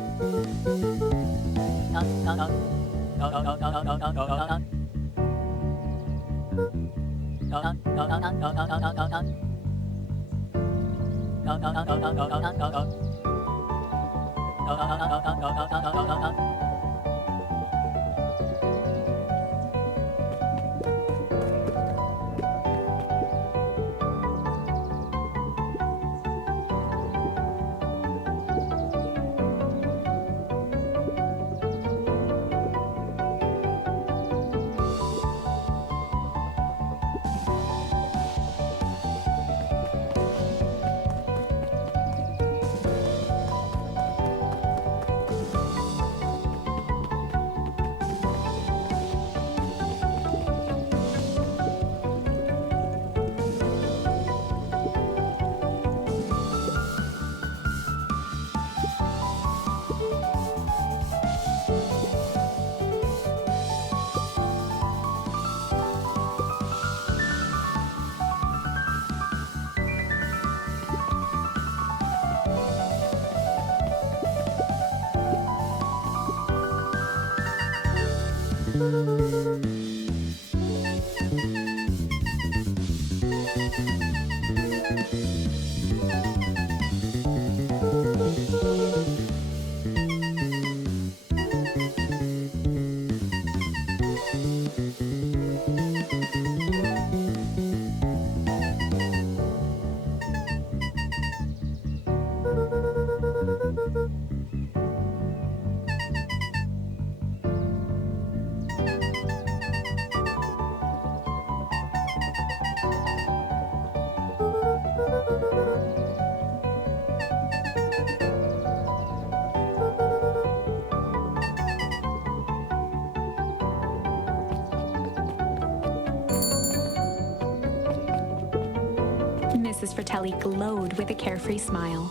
Mrs. Fratelli glowed with a carefree smile.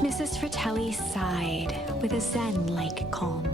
Mrs. Fratelli sighed with a zen-like calm.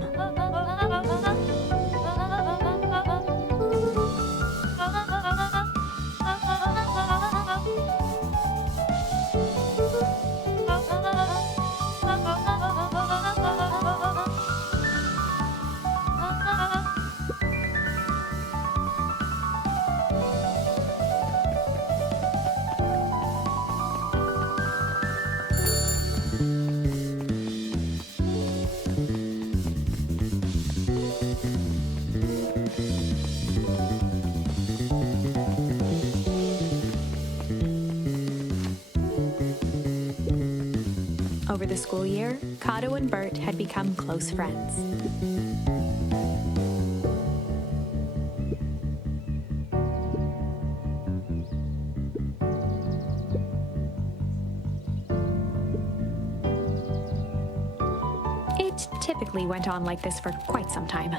Over the school year, Kato and Bert had become close friends. It typically went on like this for quite some time.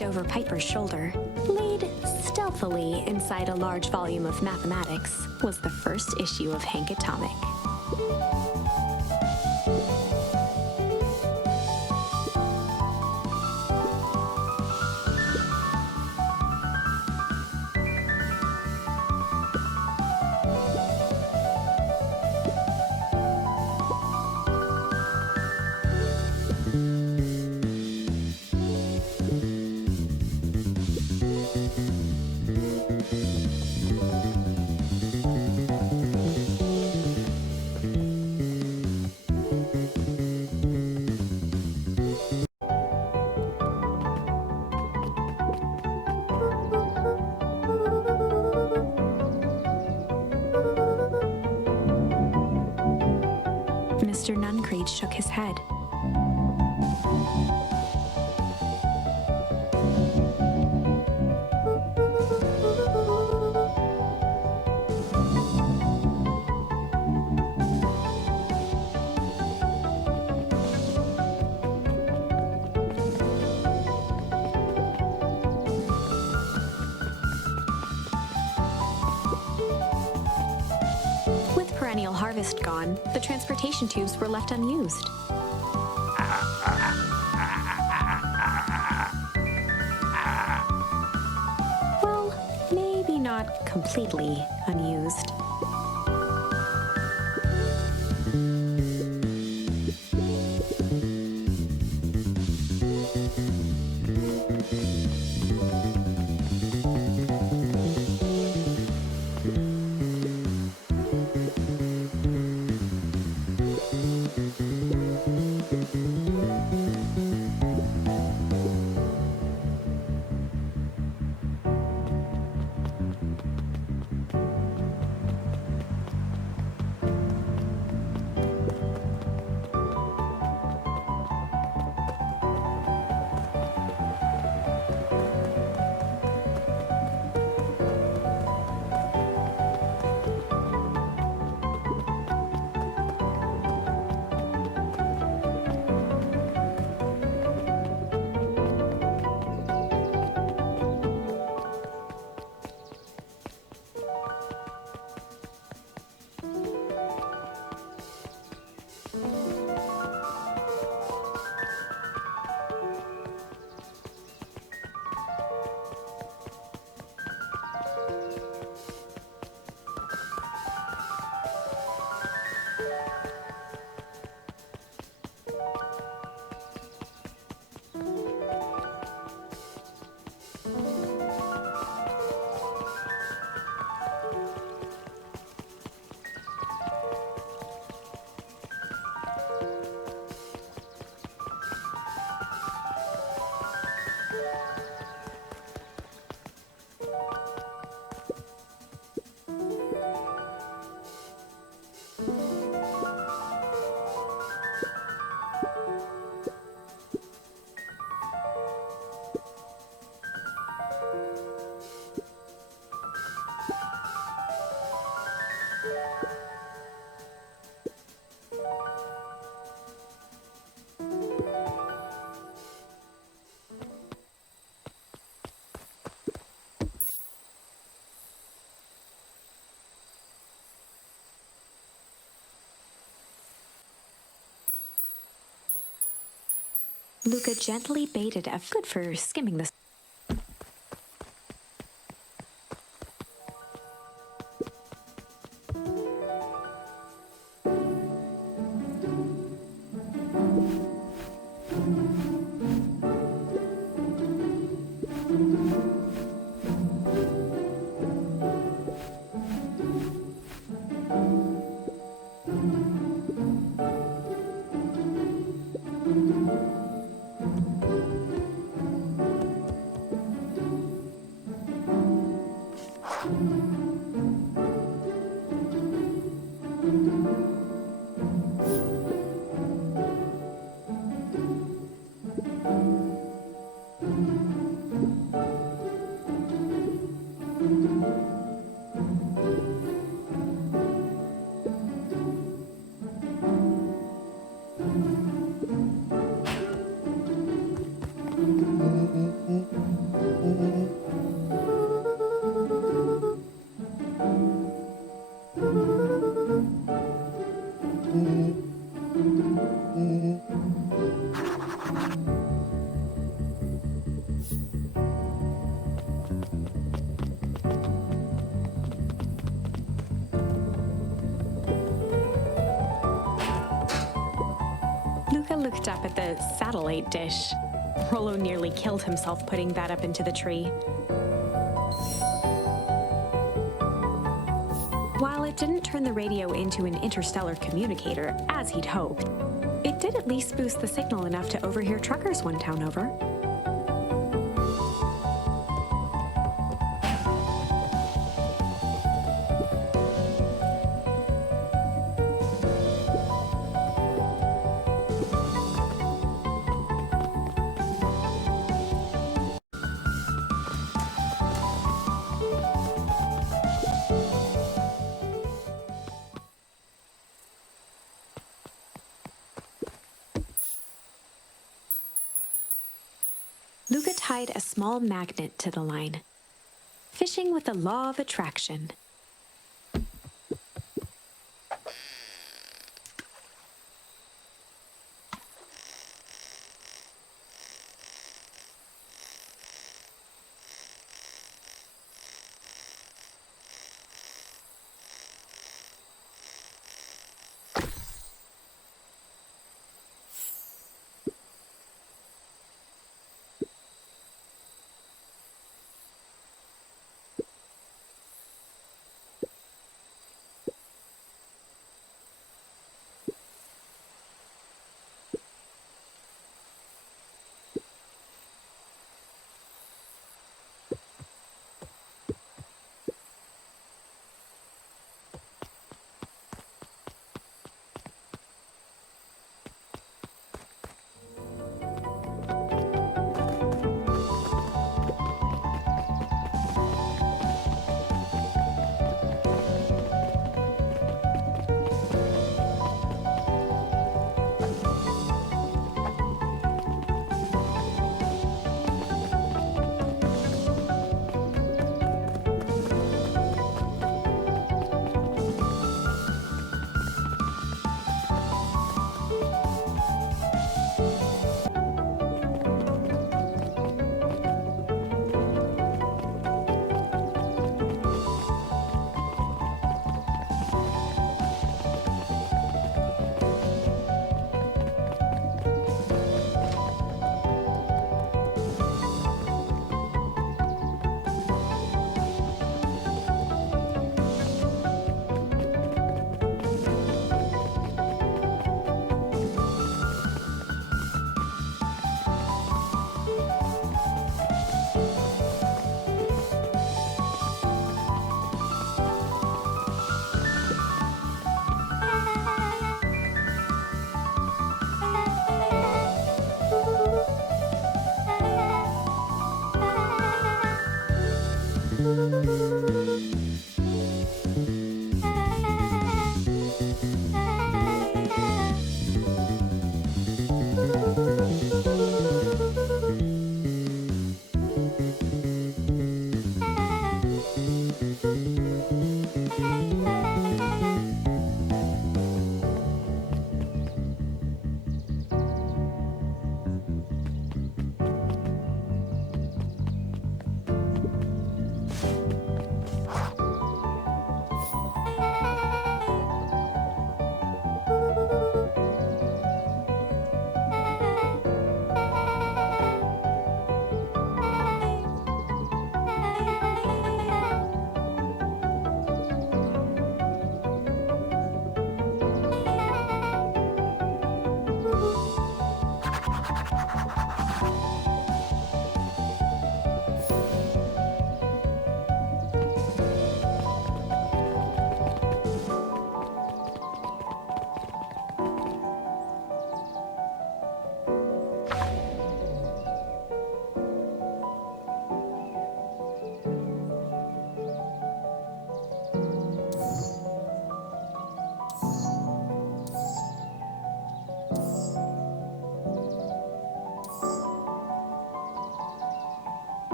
Over Piper's shoulder, laid stealthily inside a large volume of mathematics, was the first issue of Hank Atomic. Mr. Nuncreed shook his head. Perennial harvest gone, the transportation tubes were left unused. Well, maybe not completely unused. Luca gently baited a good for skimming the... looked up at the satellite dish. Rollo nearly killed himself putting that up into the tree. While it didn't turn the radio into an interstellar communicator, as he'd hoped, it did at least boost the signal enough to overhear truckers one town over. Luca tied a small magnet to the line, fishing with the law of attraction.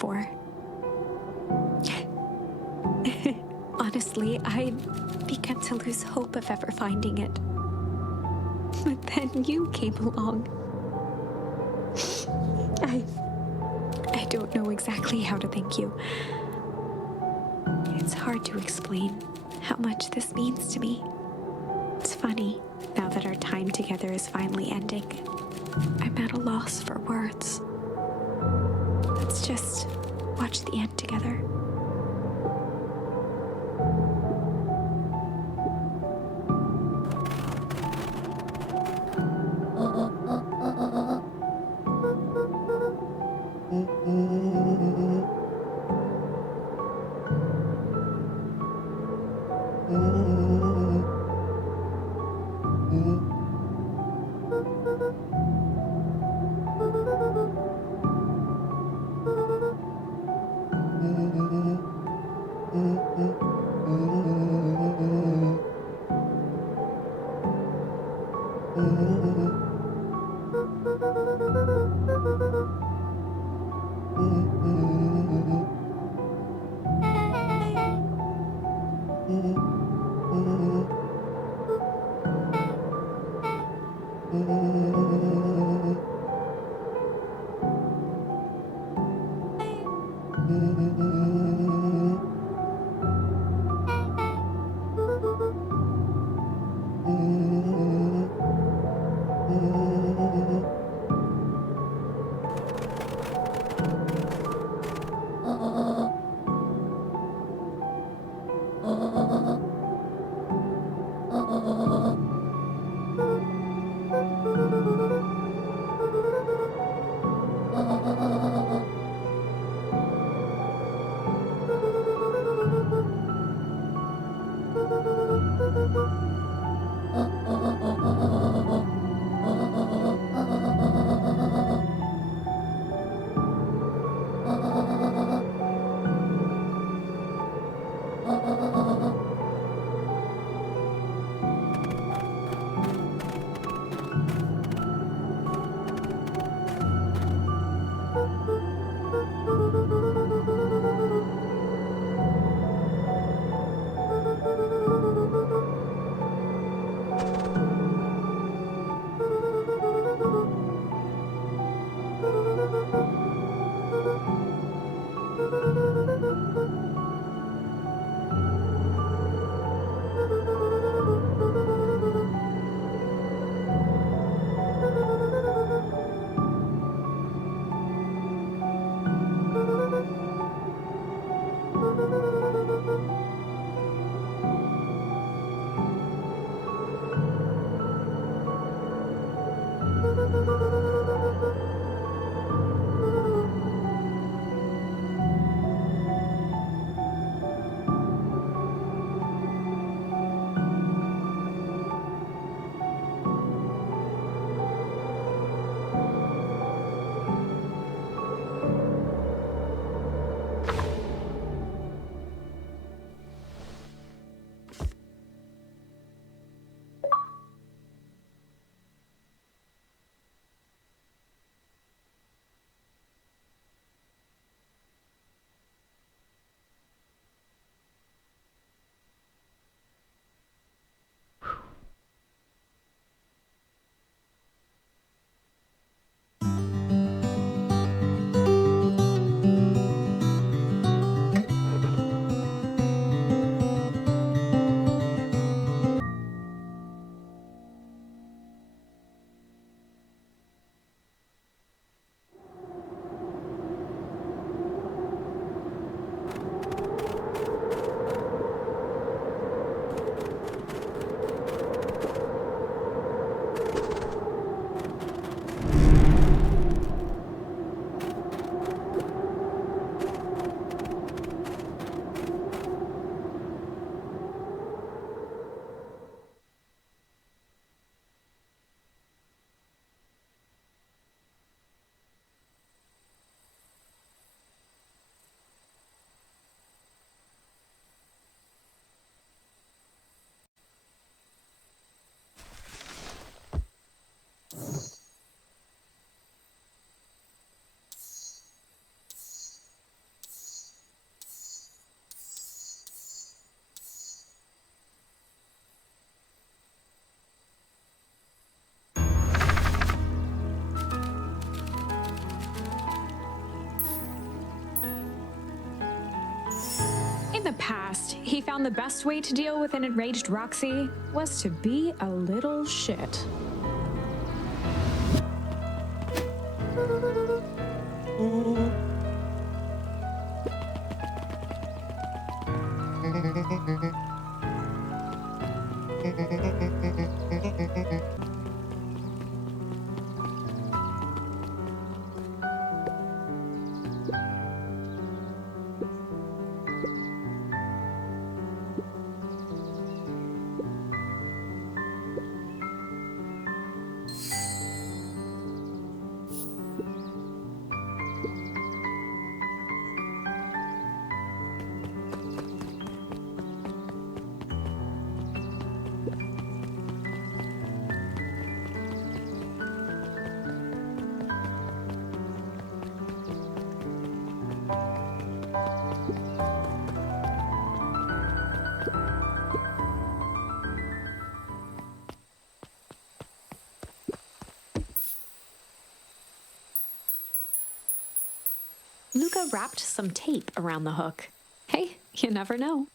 before. Honestly, I began to lose hope of ever finding it. But then you came along. I don't know exactly how to thank you. It's hard to explain how much this means to me. It's funny, now that our time together is finally ending, I'm at a loss for words. Let's just watch the end together. past, he found the best way to deal with an enraged Roxy was to be a little shit. Luca wrapped some tape around the hook. Hey, you never know.